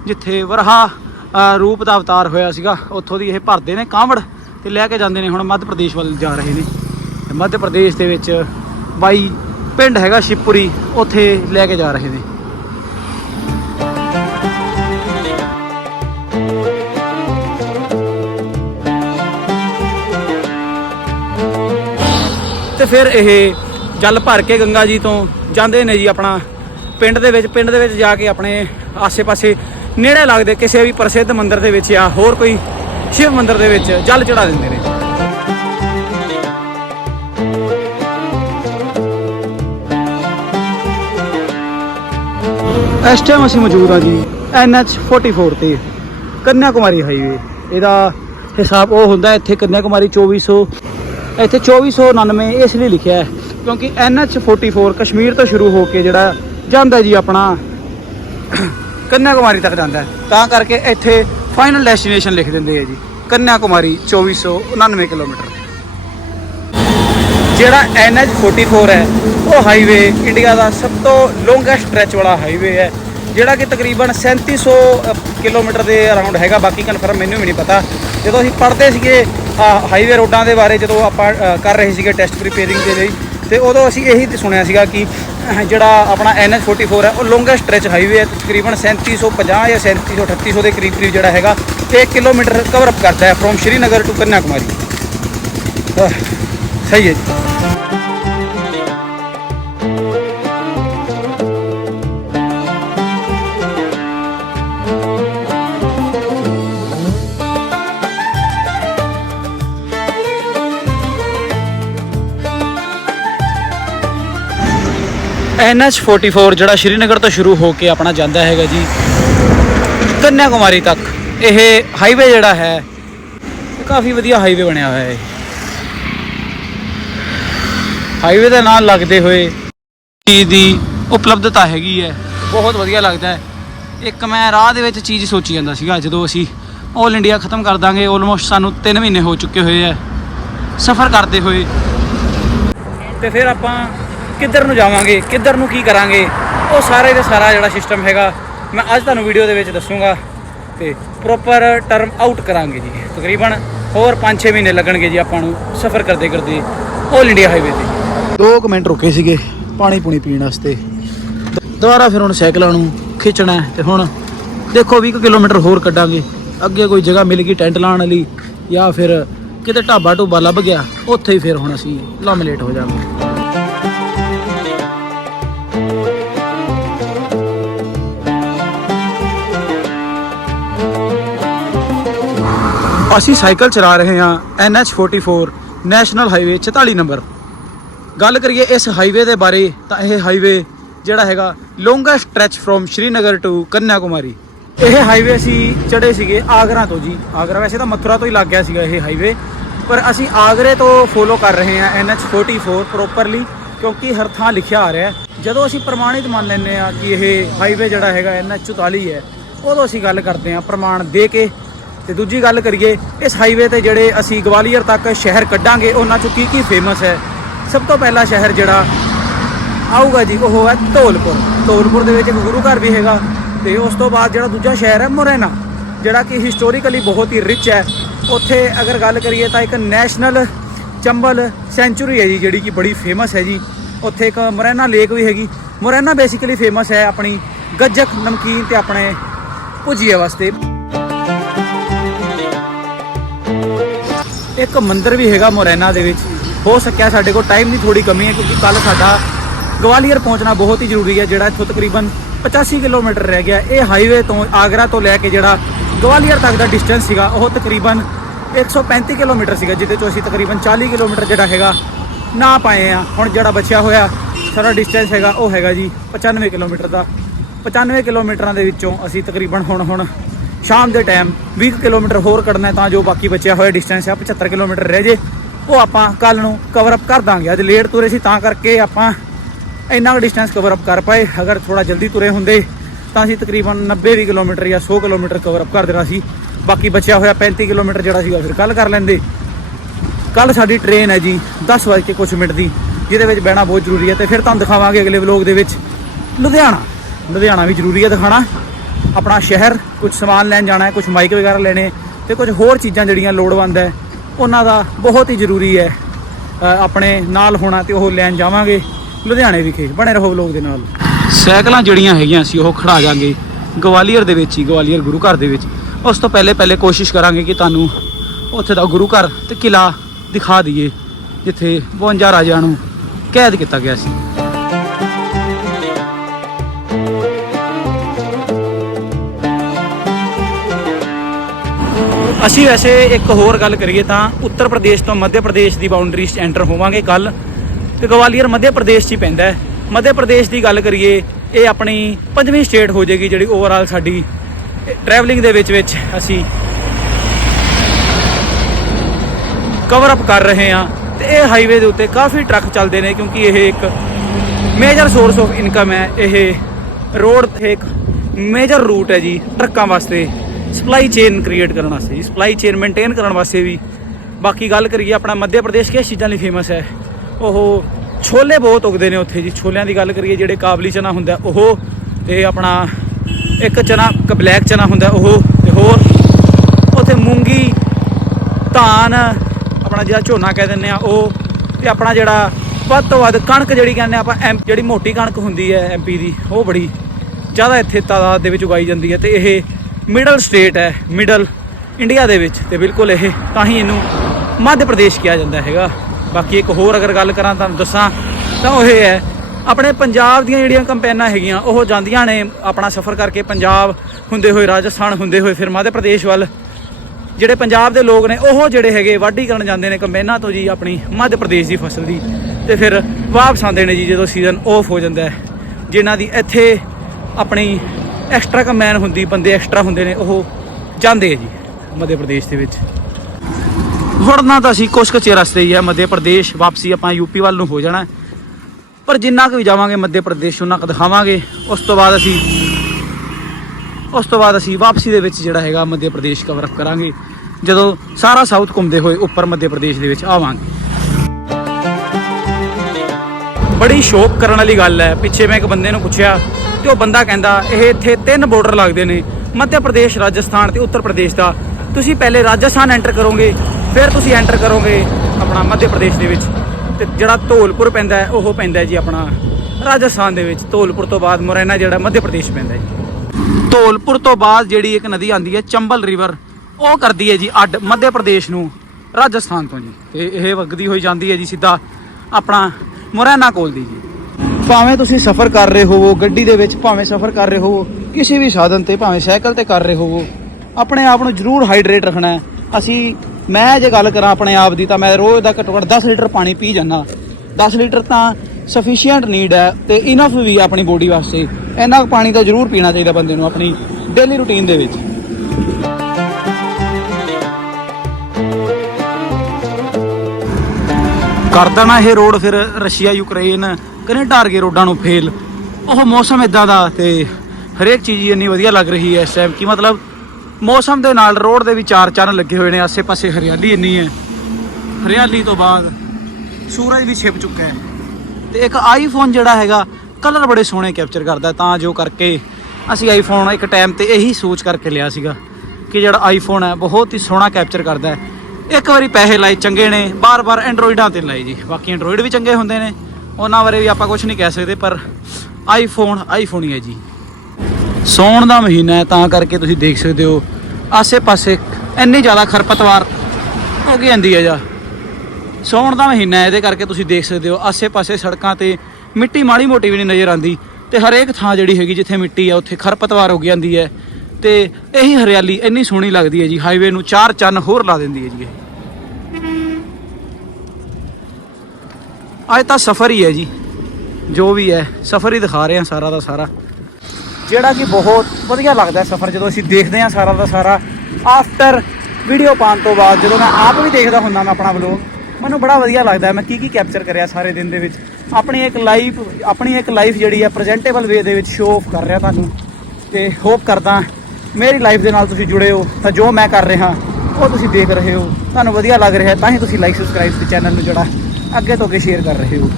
ਜਿੱਥੇ ਵਰਹਾ ਰੂਪ ਦਾ ਅਵਤਾਰ ਹੋਇਆ ਸੀਗਾ, ਉੱਥੋਂ ਦੀ ਇਹ ਭਰਦੇ ਨੇ ਕਾਂਵੜ ਤੇ ਲੈ ਕੇ ਜਾਂਦੇ ਨੇ ਹੁਣ ਮੱਧ ਪ੍ਰਦੇਸ਼ ਵੱਲ ਜਾ ਰਹੇ ਨੇ। ਮੱਧ ਪ੍ਰਦੇਸ਼ ਦੇ ਵਿੱਚ ਬਾਈ ਪਿੰਡ ਹੈਗਾ ਸ਼ਿਵਪੁਰੀ, ਉੱਥੇ ਲੈ ਕੇ ਜਾ ਰਹੇ ਨੇ। ਤੇ ਫਿਰ ਇਹ ਜਲ ਭਰ ਕੇ ਗੰਗਾ ਜੀ ਤੋਂ ਜਾਂਦੇ ਨੇ ਜੀ ਆਪਣਾ ਪਿੰਡ ਦੇ ਵਿੱਚ, ਪਿੰਡ ਦੇ ਵਿੱਚ ਜਾ ਕੇ ਆਪਣੇ ਆਸੇ-ਪਾਸੇ ਨੇੜੇ ਲੱਗਦੇ ਕਿਸੇ ਵੀ ਪ੍ਰਸਿੱਧ ਮੰਦਿਰ ਦੇ ਵਿੱਚ ਜਾਂ ਹੋਰ ਕੋਈ ਸ਼ਿਵ ਮੰਦਿਰ ਦੇ ਵਿੱਚ ਜਲ ਚੜਾ ਦਿੰਦੇ ਨੇ। ਇਸ ਟਾਈਮ ਅਸੀਂ ਮੌਜੂਦ ਹਾਂ ਜੀ NH44 ਤੇ ਕੰਨਿਆ ਕੁਮਾਰੀ ਹਾਈਵੇ ਇਹਦਾ ਹਿਸਾਬ ਉਹ ਹੁੰਦਾ ਇੱਥੇ ਕੰਨਿਆ ਕੁਮਾਰੀ 2400 ਇੱਥੇ 2499 ਇਸ ਲਈ ਲਿਖਿਆ ਹੈ, ਕਿਉਂਕਿ NH44 ਕਸ਼ਮੀਰ ਤੋਂ ਸ਼ੁਰੂ ਹੋ ਕੇ ਜਿਹੜਾ ਜਾਂਦਾ ਜੀ ਆਪਣਾ। ਕੰਨਿਆ ਕੁਮਾਰੀ ਤੱਕ ਜਾਂਦਾ। ਤਾਂ ਕਰਕੇ ਇੱਥੇ ਫਾਈਨਲ ਡੈਸਟੀਨੇਸ਼ਨ ਲਿਖ ਦਿੰਦੇ ਆ ਜੀ। ਕੰਨਿਆ ਕੁਮਾਰੀ 2499 ਕਿਲੋਮੀਟਰ। ਜਿਹੜਾ NH44 ਹੈ ਉਹ ਹਾਈਵੇ ਇੰਡੀਆ ਦਾ ਸਭ ਤੋਂ ਲੌਂਗੈਸਟ ਸਟ੍ਰੈਚ ਵਾਲਾ ਹਾਈਵੇ ਹੈ। ਜਿਹੜਾ ਕਿ ਤਕਰੀਬਨ 3700 ਅ, ਕਿਲੋਮੀਟਰ ਦੇ ਅਰਾਊਂਡ ਹੈਗਾ। ਬਾਕੀ ਕਨਫਰਮ ਮੈਨੂੰ ਵੀ ਨਹੀਂ ਪਤਾ। ਜਦੋਂ ਅਸੀਂ ਪੜ੍ਹਦੇ ਸੀਗੇ ਹਾਈਵੇ ਰੋਡਾਂ ਦੇ ਬਾਰੇ ਜਦੋਂ ਆਪਾਂ ਕਰ ਰਹੇ ਸੀਗੇ ਟੈਸਟ ਪ੍ਰੀਪੇਅਰਿੰਗ ਦੇ ਲਈ ਤੇ ਉਦੋਂ ਅਸੀਂ ਇਹੀ ਸੁਣਿਆ ਸੀਗਾ ਕਿ ਜਿਹੜਾ ਆਪਣਾ NH44 ਹੈ ਉਹ ਲੌਂਗੈਸਟ ਸਟ੍ਰੈਚ ਹਾਈਵੇ ਹੈ ਤਕਰੀਬਨ 3750 ਜਾਂ 3700 3800 ਦੇ ਕਰੀਬ ਕਰੀਬ ਜਿਹੜਾ ਹੈਗਾ 1 ਕਿਲੋਮੀਟਰ ਕਵਰ ਅਪ ਕਰਦਾ ਹੈ ਫਰੋਮ ਸ਼੍ਰੀਨਗਰ ਟੂ ਕੰਨਿਆ ਕੁਮਾਰੀ ਅਹ, ਸਹੀ ਹੈ ਜੀ। NH44 ਜਿਹੜਾ ਸ਼੍ਰੀਨਗਰ ਤੋਂ ਸ਼ੁਰੂ ਹੋ ਕੇ ਆਪਣਾ ਜਾਂਦਾ ਹੈਗਾ ਜੀ ਕੰਨਿਆ ਕੁਮਾਰੀ ਤੱਕ। ਇਹ ਹਾਈਵੇ ਜਿਹੜਾ ਹੈ ਕਾਫੀ ਵਧੀਆ ਹਾਈਵੇ ਬਣਿਆ ਹੋਇਆ ਹੈ। ਹਾਈਵੇ ਦੇ ਨਾਲ ਲੱਗਦੇ ਹੋਏ ਚੀਜ਼ ਦੀ ਉਪਲਬਧਤਾ ਹੈਗੀ ਹੈ, ਬਹੁਤ ਵਧੀਆ ਲੱਗਦਾ ਹੈ। ਇੱਕ ਮੈਂ ਰਾਹ ਦੇ ਵਿੱਚ ਚੀਜ਼ ਸੋਚੀ ਜਾਂਦਾ ਸੀਗਾ, ਜਦੋਂ ਅਸੀਂ 올 ਇੰਡੀਆ ਖਤਮ ਕਰ ਦਾਂਗੇ ਆਲਮੋਸਟ ਸਾਨੂੰ 3 ਮਹੀਨੇ ਹੋ ਚੁੱਕੇ ਹੋਏ ਹੈ। ਸਫ਼ਰ ਕਰਦੇ ਹੋਏ। ਤੇ ਫਿਰ ਆਪਾਂ ਕਿੱਧਰ ਨੂੰ ਜਾਵਾਂਗੇ, ਕਿੱਧਰ ਨੂੰ ਕੀ ਕਰਾਂਗੇ, ਉਹ ਸਾਰੇ ਦਾ ਸਾਰਾ ਜਿਹੜਾ ਸਿਸਟਮ ਹੈਗਾ, ਮੈਂ ਅੱਜ ਤੁਹਾਨੂੰ ਵੀਡੀਓ ਦੇ ਵਿੱਚ ਦੱਸੂਗਾ ਤੇ ਪ੍ਰੋਪਰ ਟਰਮ ਆਊਟ ਕਰਾਂਗੇ ਜੀ। ਤਕਰੀਬਨ ਹੋਰ 5-6 ਮਹੀਨੇ ਲੱਗਣਗੇ ਜੀ ਆਪਾਂ ਨੂੰ ਸਫ਼ਰ ਕਰਦੇ ਕਰਦੇ 올 ਇੰਡੀਆ ਹਾਈਵੇ ਤੇ 2 ਮਿੰਟ ਰੁਕੇ ਸੀਗੇ ਪਾਣੀ ਪੂਣੀ ਪੀਣ ਵਾਸਤੇ। ਦੁਬਾਰਾ ਫਿਰ ਹੁਣ ਸਾਈਕਲਾਂ ਨੂੰ ਖਿੱਚਣਾ ਹੈ ਤੇ ਹੁਣ ਦੇਖੋ 20 ਕੁ ਕਿਲੋਮੀਟਰ ਹੋਰ ਕੱਢਾਂਗੇ। ਅੱਗੇ ਕੋਈ ਜਗ੍ਹਾ ਮਿਲ ਗਈ ਟੈਂਟ ਲਾਉਣ ਵਾਲੀ ਜਾਂ ਫਿਰ ਕਿਤੇ ਢਾਬਾ ਢੂਬਾ ਲੱਭ ਗਿਆ, ਉੱਥੇ ਹੀ ਫਿਰ ਹੁਣ ਅਸੀਂ ਲੰਮ ਲੇਟ ਹੋ ਜਾਵਾਂਗੇ। ਅਸੀਂ ਸਾਈਕਲ ਚਲਾ ਰਹੇ ਹਾਂ NH44 ਨੈਸ਼ਨਲ ਹਾਈਵੇ 44 ਨੰਬਰ। ਗੱਲ ਕਰੀਏ ਇਸ ਹਾਈਵੇ ਦੇ ਬਾਰੇ, ਤਾਂ ਇਹ ਹਾਈਵੇ ਜਿਹੜਾ ਹੈਗਾ longest stretch from Srinagar to Kanyakumari ਇਹ ਹਾਈਵੇ ਅਸੀਂ ਚੜੇ ਸੀਗੇ ਆਗਰਾ ਤੋਂ ਜੀ। ਆਗਰਾ ਵੈਸੇ ਤਾਂ ਮਥੁਰਾ ਤੋਂ ਹੀ ਲੱਗ ਗਿਆ ਸੀਗਾ ਇਹ ਹਾਈਵੇ। ਪਰ ਅਸੀਂ ਆਗਰੇ ਤੋਂ ਫੋਲੋ ਕਰ ਰਹੇ ਹਾਂ NH44 ਪ੍ਰੋਪਰਲੀ ਕਿਉਂਕਿ ਹਰ ਥਾਂ ਲਿਖਿਆ ਆ ਰਿਹਾ ਜਦੋਂ ਅਸੀਂ ਪ੍ਰਮਾਣਿਤ ਮੰਨ ਲੈਂਦੇ ਆ ਕਿ ਇਹ ਹਾਈਵੇ ਜਿਹੜਾ ਹੈਗਾ NH44 ਹੈ, ਉਦੋਂ ਅਸੀਂ ਗੱਲ ਕਰਦੇ ਹਾਂ ਪ੍ਰਮਾਣ ਦੇ ਕੇ। ਤੇ ਦੂਜੀ ਗੱਲ ਕਰੀਏ, ਇਸ ਹਾਈਵੇ ਤੇ ਜਿਹੜੇ ਅਸੀਂ ਗਵਾਲੀਅਰ ਤੱਕ ਸ਼ਹਿਰ ਕੱਢਾਂਗੇ, ਉਹਨਾਂ ਚੋਂ ਕੀ ਕੀ ਫੇਮਸ ਹੈ? ਸਭ ਤੋਂ ਪਹਿਲਾ ਸ਼ਹਿਰ ਜਿਹੜਾ ਆਊਗਾ ਜੀ, ਉਹ ਹੈ ਧੌਲਪੁਰ। ਧੌਲਪੁਰ ਦੇ ਵਿੱਚ ਇੱਕ ਗੁਰੂ ਘਰ ਵੀ ਹੈਗਾ ਤੇ ਉਸ ਤੋਂ ਬਾਅਦ ਜਿਹੜਾ ਦੂਜਾ ਸ਼ਹਿਰ ਹੈ ਮੁਰੈਨਾ, ਜਿਹੜਾ ਕਿ ਹਿਸਟੋਰੀਕਲੀ ਬਹੁਤ ਹੀ ਰਿਚ ਹੈ। ਉੱਥੇ ਅਗਰ ਗੱਲ ਕਰੀਏ ਤਾਂ ਇੱਕ ਨੈਸ਼ਨਲ ਚੰਬਲ ਸੈਂਚੁਰੀ ਹੈ ਜੀ, ਜਿਹੜੀ ਕਿ ਬੜੀ ਫੇਮਸ ਹੈ ਜੀ। ਉੱਥੇ ਇੱਕ ਮੁਰੈਨਾ ਲੇਕ ਵੀ ਹੈਗੀ। ਮੁਰੈਨਾ ਬੇਸਿਕਲੀ ਫੇਮਸ ਹੈ ਆਪਣੀ ਗੱਜਕ, ਨਮਕੀਨ ਤੇ ਆਪਣੇ ਭੁਜੀਏ ਵਾਸਤੇ। ਇੱਕ ਮੰਦਿਰ ਵੀ ਹੈਗਾ ਮੋਰੈਨਾ ਦੇ ਵਿੱਚ। ਹੋ ਸਕਿਆ ਸਾਡੇ ਕੋਲ ਟਾਈਮ ਦੀ ਥੋੜੀ ਕਮੀ ਹੈ ਕਿਉਂਕਿ ਕੱਲ ਸਾਡਾ ਗਵਾਲੀਅਰ ਪਹੁੰਚਣਾ ਬਹੁਤ ਹੀ ਜ਼ਰੂਰੀ ਹੈ, ਜਿਹੜਾ ਇੱਥੋਂ ਤਕਰੀਬਨ 85 ਕਿਲੋਮੀਟਰ ਰਹਿ ਗਿਆ। ਇਹ ਹਾਈਵੇ ਤੋਂ ਆਗਰਾ ਤੋਂ ਲੈ ਕੇ ਜਿਹੜਾ ਗਵਾਲੀਅਰ ਤੱਕ ਦਾ ਡਿਸਟੈਂਸ ਸੀਗਾ, ਉਹ ਤਕਰੀਬਨ 135 ਕਿਲੋਮੀਟਰ ਸੀਗਾ, ਜਿਹਦੇ ਚੋਂ ਅਸੀਂ ਤਕਰੀਬਨ 40 ਕਿਲੋਮੀਟਰ ਜਿਹੜਾ ਹੈਗਾ ਨਾ ਪਾਏ ਆ ਹੁਣ ਜਿਹੜਾ ਬਚਿਆ ਹੋਇਆ, ਸਾਰਾ ਡਿਸਟੈਂਸ ਹੈਗਾ, ਉਹ ਹੈਗਾ ਜੀ 95 ਕਿਲੋਮੀਟਰ ਦਾ। 95 ਕਿਲੋਮੀਟਰਾਂ ਦੇ ਵਿੱਚੋਂ ਅਸੀਂ ਤਕਰੀਬਨ ਹੁਣ ਹੁਣ ਸ਼ਾਮ ਦੇ ਟਾਈਮ 20 ਕਿਲੋਮੀਟਰ ਹੋਰ ਕੱਢਣਾ ਤਾਂ ਜੋ ਬਾਕੀ ਬਚਿਆ ਹੋਇਆ ਡਿਸਟੈਂਸ ਆ 75 ਕਿਲੋਮੀਟਰ ਰਹਿ ਜੇ, ਉਹ ਆਪਾਂ ਕੱਲ ਨੂੰ ਕਵਰ ਅਪ ਕਰ ਦਾਂਗੇ। ਅੱਜ ਲੇਟ ਤੁਰੇ ਸੀ, ਤਾਂ ਕਰਕੇ ਆਪਾਂ ਇੰਨਾ ਕੁ ਡਿਸਟੈਂਸ ਕਵਰ ਅਪ ਕਰ ਪਾਏ। ਅਗਰ ਥੋੜਾ ਜਲਦੀ ਤੁਰੇ ਹੁੰਦੇ, ਤਾਂ ਅਸੀਂ ਤਕਰੀਬਨ 90 ਵੀਹ ਕਿਲੋਮੀਟਰ ਜਾਂ 100 ਕਿਲੋਮੀਟਰ ਕਵਰ ਅਪ ਕਰ ਦੇਣਾ ਸੀ। ਬਾਕੀ ਬਚਿਆ ਹੋਇਆ 35 ਕਿਲੋਮੀਟਰ ਜਿਹੜਾ ਸੀਗਾ, ਫਿਰ ਕੱਲ ਕਰ ਲੈਂਦੇ। ਕੱਲ ਸਾਡੀ ਟ੍ਰੇਨ ਹੈ ਜੀ 10 ਵਜੇ ਕੇ ਕੁਝ ਮਿੰਟ ਦੀ, ਜਿਹਦੇ ਵਿੱਚ ਬਹਿਣਾ ਬਹੁਤ ਜ਼ਰੂਰੀ ਹੈ। ਤੇ ਫਿਰ ਤੁਹਾਨੂੰ ਦਿਖਾਵਾਂਗੇ ਅਗਲੇ ਵਲੋਗ ਦੇ ਵਿੱਚ। ਲੁਧਿਆਣਾ। ਲੁਧਿਆਣਾ ਵੀ ਜ਼ਰੂਰੀ ਹੈ ਦਿਖਾਣਾ ਆਪਣਾ ਸ਼ਹਿਰ ਕੁਝ ਸਮਾਨ ਲੈਣ ਜਾਣਾ ਹੈ ਕੁਝ ਮਾਈਕ ਵਗੈਰਾ ਲੈਣੇ, ਤੇ ਕੁਝ ਹੋਰ ਚੀਜ਼ਾਂ ਜਿਹੜੀਆਂ ਲੋੜਵੰਦ ਹੈ, ਉਹਨਾਂ ਦਾ ਬਹੁਤ ਹੀ ਜ਼ਰੂਰੀ ਹੈ ਆਪਣੇ ਨਾਲ ਹੋਣਾ ਤੇ ਉਹ ਲੈਣ ਜਾਵਾਂਗੇ, ਲੁਧਿਆਣੇ ਵਿਖੇ। ਬਣੇ ਰਹੋ ਲੋਕ ਦੇ ਨਾਲ। ਸਾਈਕਲਾਂ ਜਿਹੜੀਆਂ ਹੈਗੀਆਂ ਸੀ, ਉਹ ਖੜਾ ਜਾਾਂਗੇ, ਗਵਾਲੀਅਰ ਦੇ ਵਿੱਚ ਹੀ, ਗਵਾਲੀਅਰ ਗੁਰੂ ਘਰ ਦੇ ਵਿੱਚ। ਉਸ ਤੋਂ ਪਹਿਲੇ ਪਹਿਲੇ ਕੋਸ਼ਿਸ਼ ਕਰਾਂਗੇ ਕਿ ਤੁਹਾਨੂੰ ਉੱਥੇ ਦਾ ਗੁਰੂ ਘਰ ਤੇ ਕਿਲਾ ਦਿਖਾ ਦਈਏ, ਜਿੱਥੇ 52 ਰਾਜਿਆਂ ਨੂੰ ਕੈਦ ਕੀਤਾ ਗਿਆ ਸੀ। ਅਸੀਂ ਵੈਸੇ ਇੱਕ ਹੋਰ ਗੱਲ ਕਰੀਏ ਤਾਂ ਉੱਤਰ ਪ੍ਰਦੇਸ਼ ਤੋਂ ਮੱਧ ਪ੍ਰਦੇਸ਼ ਦੀ ਬਾਉਂਡਰੀ 'ਚ ਐਂਟਰ ਹੋਵਾਂਗੇ ਕੱਲ। ਤੇ ਗਵਾਲੀਅਰ ਮੱਧ ਪ੍ਰਦੇਸ਼ 'ਚ ਹੀ ਪੈਂਦਾ ਹੈ। ਮੱਧ ਪ੍ਰਦੇਸ਼ ਦੀ ਗੱਲ ਕਰੀਏ, ਇਹ ਆਪਣੀ ਪੰਜਵੀਂ ਸਟੇਟ ਹੋ ਜਾਏਗੀ ਜਿਹੜੀ ਓਵਰਆਲ ਸਾਡੀ ਟਰੈਵਲਿੰਗ ਦੇ ਵਿੱਚ ਵਿੱਚ ਅਸੀਂ ਕਵਰ ਅਪ ਕਰ ਰਹੇ ਹਾਂ। ਤੇ ਇਹ ਹਾਈਵੇ ਦੇ ਉੱਤੇ ਕਾਫੀ ਟਰੱਕ ਚੱਲਦੇ ਨੇ ਕਿਉਂਕਿ ਇਹ ਇੱਕ ਮੇਜਰ ਸੋਰਸ ਆਫ ਇਨਕਮ ਹੈ। ਇਹ ਰੋਡ ਤੇ ਇੱਕ ਮੇਜਰ ਰੂਟ ਹੈ ਜੀ, ਟਰੱਕਾਂ ਵਾਸਤੇ। ਸਪਲਾਈ ਚੇਨ ਕ੍ਰੀਏਟ ਕਰਨ ਵਾਸਤੇ ਜੀ ਸਪਲਾਈ ਚੇਨ ਮੇਨਟੇਨ ਕਰਨ ਵਾਸਤੇ ਵੀ। ਬਾਕੀ ਗੱਲ ਕਰੀਏ, ਆਪਣਾ ਮੱਧ ਪ੍ਰਦੇਸ਼ ਕਿਸ ਚੀਜ਼ਾਂ ਲਈ ਫੇਮਸ ਹੈ? ਉਹ ਛੋਲੇ ਬਹੁਤ ਉਗਦੇ ਨੇ ਉੱਥੇ ਜੀ। ਛੋਲਿਆਂ ਦੀ ਗੱਲ ਕਰੀਏ, ਜਿਹੜੇ ਕਾਬਲੀ ਚਨਾ ਹੁੰਦਾ ਉਹ ਤੇ ਆਪਣਾ ਇੱਕ ਚਨਾ, ਇੱਕ ਬਲੈਕ ਚਨਾ ਹੁੰਦਾ ਉਹ ਤੇ ਹੋਰ ਉੱਥੇ ਮੂੰਗੀ, ਧਾਨ, ਆਪਣਾ ਜਿਹੜਾ ਝੋਨਾ ਕਹਿ ਦਿੰਦੇ ਆ ਉਹ ਤੇ ਆਪਣਾ ਜਿਹੜਾ ਵੱਧ ਤੋਂ ਵੱਧ ਕਣਕ ਜਿਹੜੀ ਕਹਿੰਦੇ ਆਪਾਂ, ਐਮ, ਜਿਹੜੀ ਮੋਟੀ ਕਣਕ ਹੁੰਦੀ ਹੈ ਐਮਪੀ ਦੀ, ਉਹ ਬੜੀ ਜ਼ਿਆਦਾ ਇੱਥੇ ਤਾਦਾਦ ਦੇ ਵਿੱਚ ਉਗਾਈ ਜਾਂਦੀ ਹੈ ਤੇ ਇਹ ਮਿਡਲ ਸਟੇਟ ਹੈ, ਮਿਡਲ ਇੰਡੀਆ ਦੇ ਵਿੱਚ ਤੇ ਬਿਲਕੁਲ ਇਹ ਤਾਂ ਹੀ ਇਹਨੂੰ ਮੱਧ ਪ੍ਰਦੇਸ਼ ਕਿਹਾ ਜਾਂਦਾ ਹੈਗਾ। ਬਾਕੀ ਇੱਕ ਹੋਰ ਅਗਰ ਗੱਲ ਕਰਾਂ ਤੁਹਾਨੂੰ ਦੱਸਾਂ, ਤਾਂ ਉਹ ਇਹ ਹੈ, ਆਪਣੇ ਪੰਜਾਬ ਦੀਆਂ ਜਿਹੜੀਆਂ ਕੰਪੈਨਾਂ ਹੈਗੀਆਂ, ਉਹ ਜਾਂਦੀਆਂ ਨੇ ਆਪਣਾ ਸਫ਼ਰ ਕਰਕੇ ਪੰਜਾਬ, ਹੁੰਦੇ ਹੋਏ ਰਾਜਸਥਾਨ, ਹੁੰਦੇ ਹੋਏ ਫਿਰ ਮੱਧ ਪ੍ਰਦੇਸ਼ ਵੱਲ। ਜਿਹੜੇ ਪੰਜਾਬ ਦੇ ਲੋਕ ਨੇ, ਉਹ ਜਿਹੜੇ ਹੈਗੇ ਵਾਢੀ ਕਰਨ ਜਾਂਦੇ ਨੇ ਕੰਪੈਨਾਂ ਤੋਂ ਜੀ ਆਪਣੀ ਮੱਧ ਪ੍ਰਦੇਸ਼ ਦੀ ਫਸਲ ਦੀ ਤੇ ਫਿਰ ਵਾਪਸ ਆਉਂਦੇ ਨੇ ਜੀ ਜਦੋਂ ਸੀਜ਼ਨ ਆਫ ਹੋ ਜਾਂਦਾ ਹੈ। ਜਿਨ੍ਹਾਂ ਦੀ ਇੱਥੇ ਆਪਣੀ ਐਕਸਟਰਾ ਕਮੈਨ ਹੁੰਦੀ, ਬੰਦੇ ਐਕਸਟਰਾ ਹੁੰਦੇ ਨੇ, ਉਹ ਜਾਂਦੇ ਆ ਜੀ, ਮੱਧ ਪ੍ਰਦੇਸ਼ ਦੇ ਵਿੱਚ। ਵੜਨਾ ਤਾਂ ਅਸੀਂ ਕੁਛ ਕੁ ਰਸਤੇ ਹੀ ਹੈ ਮੱਧ ਪ੍ਰਦੇਸ਼, ਵਾਪਸੀ ਆਪਾਂ ਯੂਪੀ ਵੱਲ ਨੂੰ ਹੋ ਜਾਣਾ। ਪਰ ਜਿੰਨਾ ਕੁ ਵੀ ਜਾਵਾਂਗੇ ਮੱਧ ਪ੍ਰਦੇਸ਼ ਉਹਨਾਂ ਕੁ ਦਿਖਾਵਾਂਗੇ। ਉਸ ਤੋਂ ਬਾਅਦ ਅਸੀਂ, ਉਸ ਤੋਂ ਬਾਅਦ ਅਸੀਂ ਵਾਪਸੀ ਦੇ ਵਿੱਚ ਜਿਹੜਾ ਹੈਗਾ ਮੱਧ ਪ੍ਰਦੇਸ਼ ਕਵਰ ਅਪ ਕਰਾਂਗੇ। ਜਦੋਂ ਸਾਰਾ ਸਾਊਥ ਘੁੰਮਦੇ ਹੋਏ ਉੱਪਰ ਮੱਧ ਪ੍ਰਦੇਸ਼ ਦੇ ਵਿੱਚ ਆਵਾਂਗੇ। ਬੜੀ ਸ਼ੌਕ ਕਰਨ ਵਾਲੀ ਗੱਲ ਹੈ। ਪਿੱਛੇ ਮੈਂ ਇੱਕ ਬੰਦੇ ਨੂੰ ਪੁੱਛਿਆ ਤੇ ਉਹ ਬੰਦਾ ਕਹਿੰਦਾ, ਇਹ ਇੱਥੇ ਤਿੰਨ ਬਾਰਡਰ ਲੱਗਦੇ ਨੇ, ਮੱਧ ਪ੍ਰਦੇਸ਼, ਰਾਜਸਥਾਨ ਤੇ ਉੱਤਰ ਪ੍ਰਦੇਸ਼ ਦਾ। ਤੁਸੀਂ ਪਹਿਲੇ ਰਾਜਸਥਾਨ ਐਂਟਰ ਕਰੋਗੇ, ਫਿਰ ਤੁਸੀਂ ਐਂਟਰ ਕਰੋਗੇ ਆਪਣਾ ਮੱਧ ਪ੍ਰਦੇਸ਼ ਦੇ ਵਿੱਚ। ਤੇ ਜਿਹੜਾ ਧੌਲਪੁਰ ਪੈਂਦਾ ਉਹ ਪੈਂਦਾ ਜੀ ਆਪਣਾ ਰਾਜਸਥਾਨ ਦੇ ਵਿੱਚ। ਧੌਲਪੁਰ ਤੋਂ ਬਾਅਦ ਮੁਰੈਨਾ ਜਿਹੜਾ ਮੱਧ ਪ੍ਰਦੇਸ਼ ਪੈਂਦਾ ਜੀ। ਧੌਲਪੁਰ ਤੋਂ ਬਾਅਦ ਜਿਹੜੀ ਇੱਕ ਨਦੀ ਆਂਦੀ ਹੈ, ਚੰਬਲ ਰਿਵਰ ਉਹ ਕਰਦੀ ਹੈ ਜੀ ਅੱਡ ਮੱਧ ਪ੍ਰਦੇਸ਼ ਨੂੰ, ਰਾਜਸਥਾਨ ਤੋਂ ਜੀ। ਤੇ ਇਹ ਵਗਦੀ ਹੋਈ ਜਾਂਦੀ ਹੈ ਜੀ ਸਿੱਧਾ ਆਪਣਾ ਮੁਰੈਨਾ ਕੋਲ ਦੀ ਜੀ। ਭਾਵੇਂ ਤੁਸੀਂ ਸਫ਼ਰ ਕਰ ਰਹੇ ਹੋਵੋ, ਗੱਡੀ ਦੇ ਵਿੱਚ ਭਾਵੇਂ ਸਫ਼ਰ ਕਰ ਰਹੇ ਹੋਵੋ, ਕਿਸੇ ਵੀ ਸਾਧਨ ਤੇ ਭਾਵੇਂ ਸਾਈਕਲ ਤੇ ਕਰ ਰਹੇ ਹੋਵੋ, ਆਪਣੇ ਆਪ ਨੂੰ ਜ਼ਰੂਰ ਹਾਈਡਰੇਟ ਰੱਖਣਾ ਹੈ। ਅਸੀਂ, ਮੈਂ ਜੇ ਗੱਲ ਕਰਾਂ ਆਪਣੇ ਆਪ ਦੀ, ਤਾਂ ਮੈਂ ਰੋਜ਼ ਦਾ ਘੱਟੋ ਘੱਟ 10 ਲੀਟਰ ਪਾਣੀ ਪੀ ਜਾਂਦਾ। 10 ਲੀਟਰ ਤਾਂ ਸਫੀਸ਼ੀਐਂਟ ਨੀਡ ਹੈ ਤੇ ਇਨਫ ਵੀ ਹੈ ਆਪਣੀ ਬੋਡੀ ਵਾਸਤੇ। ਇੰਨਾ ਕੁ ਪਾਣੀ ਤਾਂ ਜ਼ਰੂਰ ਪੀਣਾ ਚਾਹੀਦਾ ਬੰਦੇ ਨੂੰ ਆਪਣੀ ਡੇਲੀ ਰੁਟੀਨ ਦੇ ਵਿੱਚ। ਕਰ ਦੇਣਾ ਇਹ ਰੋਡ ਫਿਰ ਰਸ਼ੀਆ, ਯੂਕਰੇਨ, ਕੈਨੇਡਾ ਵਰਗੇ ਰੋਡਾਂ ਨੂੰ ਫੇਲ। ਉਹ ਮੌਸਮ ਇਦਾਂ ਦਾ ਤੇ ਹਰੇਕ ਚੀਜ਼ ਹੀ ਇੰਨੀ ਵਧੀਆ ਲੱਗ ਰਹੀ ਹੈ ਇਸ ਟਾਈਮ ਕੀ ਮਤਲਬ ਮੌਸਮ ਦੇ ਨਾਲ ਰੋਡ ਦੇ ਵੀ ਚਾਰ ਚੰਨ ਲੱਗੇ ਹੋਏ ਨੇ, ਆਸੇ-ਪਾਸੇ ਹਰਿਆਲੀ ਇੰਨੀ ਹੈ। ਹਰਿਆਲੀ ਤੋਂ ਬਾਅਦ ਸੂਰਜ ਵੀ ਛਿਪ ਚੁੱਕਾ ਹੈ। ਤੇ ਇੱਕ ਆਈਫੋਨ ਜਿਹੜਾ ਹੈਗਾ ਕਲਰ ਬੜੇ ਸੋਹਣੇ ਕੈਪਚਰ ਕਰਦਾ, ਤਾਂ ਜੋ ਕਰਕੇ ਅਸੀਂ ਆਈਫੋਨ ਇੱਕ ਟਾਈਮ ਤੇ ਇਹੀ ਸੋਚ ਕਰਕੇ ਲਿਆ ਸੀਗਾ ਕਿ ਜਿਹੜਾ ਆਈਫੋਨ ਹੈ, ਬਹੁਤ ਹੀ ਸੋਹਣਾ ਕੈਪਚਰ ਕਰਦਾ ਹੈ। ਇੱਕ ਵਾਰੀ ਪੈਸੇ ਲਾਏ, ਚੰਗੇ ਨੇ। ਬਾਰ-ਬਾਰ ਐਂਡਰੋਇਡਾਂ ਤੇ ਲਾਏ ਜੀ। ਬਾਕੀ ਐਂਡਰੋਇਡ ਵੀ ਚੰਗੇ ਹੁੰਦੇ ਨੇ। ਉਹਨਾਂ ਬਾਰੇ ਵੀ ਆਪਾਂ ਕੁਝ ਨਹੀਂ ਕਹਿ ਸਕਦੇ, ਪਰ ਆਈਫੋਨ ਆਈਫੋਨ ਹੀ ਹੈ ਜੀ। ਸੌਣ ਦਾ ਮਹੀਨਾ ਹੈ, ਤਾਂ ਕਰਕੇ ਤੁਸੀਂ ਦੇਖ ਸਕਦੇ ਹੋ, ਆਸੇ-ਪਾਸੇ ਇੰਨੀ ਜ਼ਿਆਦਾ ਖਰਪਤਵਾਰ ਹੋ ਗਈ ਜਾਂਦੀ ਹੈ ਜਾਂ। ਸੌਣ ਦਾ ਮਹੀਨਾ ਹੈ, ਇਹਦੇ ਕਰਕੇ ਤੁਸੀਂ ਦੇਖ ਸਕਦੇ ਹੋ, ਆਸੇ-ਪਾਸੇ ਸੜਕਾਂ ਤੇ ਮਿੱਟੀ ਮਾੜੀ ਮੋਟੀ ਵੀ ਨਹੀਂ ਨਜ਼ਰ ਆਉਂਦੀ। ਤੇ ਹਰੇਕ ਥਾਂ ਜਿਹੜੀ ਹੈਗੀ, ਜਿੱਥੇ ਮਿੱਟੀ ਆ, ਉੱਥੇ ਖਰਪਤਵਾਰ ਹੋ ਜਾਂਦੀ ਹੈ। ਤੇ ਇਹੀ ਹਰਿਆਲੀ ਇੰਨੀ ਸੋਹਣੀ ਲੱਗਦੀ ਹੈ ਜੀ ਹਾਈਵੇ ਨੂੰ ਚਾਰ ਚੰਨ ਹੋਰ ਲਾ ਦਿੰਦੀ ਹੈ ਜੀ ਇਹ। ਅੱਜ ਤਾਂ ਸਫ਼ਰ ਹੀ ਹੈ ਜੀ, ਜੋ ਵੀ ਹੈ, ਸਫ਼ਰ ਹੀ ਦਿਖਾ ਰਹੇ ਹਾਂ ਸਾਰਾ ਦਾ ਸਾਰਾ। ਜਿਹੜਾ ਕਿ ਬਹੁਤ ਵਧੀਆ ਲੱਗਦਾ ਹੈ ਸਫ਼ਰ, ਜਦੋਂ ਅਸੀਂ ਦੇਖਦੇ ਹਾਂ ਸਾਰਾ ਦਾ ਸਾਰਾ। ਆਫਟਰ ਵੀਡੀਓ ਪਾਉਣ ਤੋਂ ਬਾਅਦ, ਜਦੋਂ ਮੈਂ ਆਪ ਵੀ ਦੇਖਦਾ ਹੁੰਦਾ ਮੈਂ ਆਪਣਾ ਵਲੋਗ ਮੈਨੂੰ ਬੜਾ ਵਧੀਆ ਲੱਗਦਾ ਮੈਂ ਕੀ ਕੀ ਕੈਪਚਰ ਕਰਿਆ ਸਾਰੇ ਦਿਨ ਦੇ ਵਿੱਚ। ਆਪਣੀ ਇੱਕ ਲਾਈਫ ਆਪਣੀ ਇੱਕ ਲਾਈਫ ਜਿਹੜੀ ਹੈ ਪ੍ਰੈਜੈਂਟੇਬਲ ਵੇ ਦੇ ਵਿੱਚ ਸ਼ੋਅ ਆਫ ਕਰ ਰਿਹਾ ਤੁਹਾਨੂੰ। ਤੇ ਹੋਪ ਕਰਦਾ ਮੇਰੀ ਲਾਈਫ ਦੇ ਨਾਲ ਤੁਸੀਂ ਜੁੜੇ ਹੋ, ਤਾਂ ਜੋ ਮੈਂ ਕਰ ਰਿਹਾ, ਉਹ ਤੁਸੀਂ ਦੇਖ ਰਹੇ ਹੋ। ਤੁਹਾਨੂੰ ਵਧੀਆ ਲੱਗ ਰਿਹਾ, ਤਾਂ ਹੀ ਤੁਸੀਂ ਲਾਈਕ ਸਬਸਕ੍ਰਾਈਬ ਤੇ ਚੈਨਲ ਨੂੰ ਜਿਹੜਾ ਅੱਗੇ ਤੋਂ ਅੱਗੇ ਸ਼ੇਅਰ ਕਰ ਰਹੇ ਹੋ।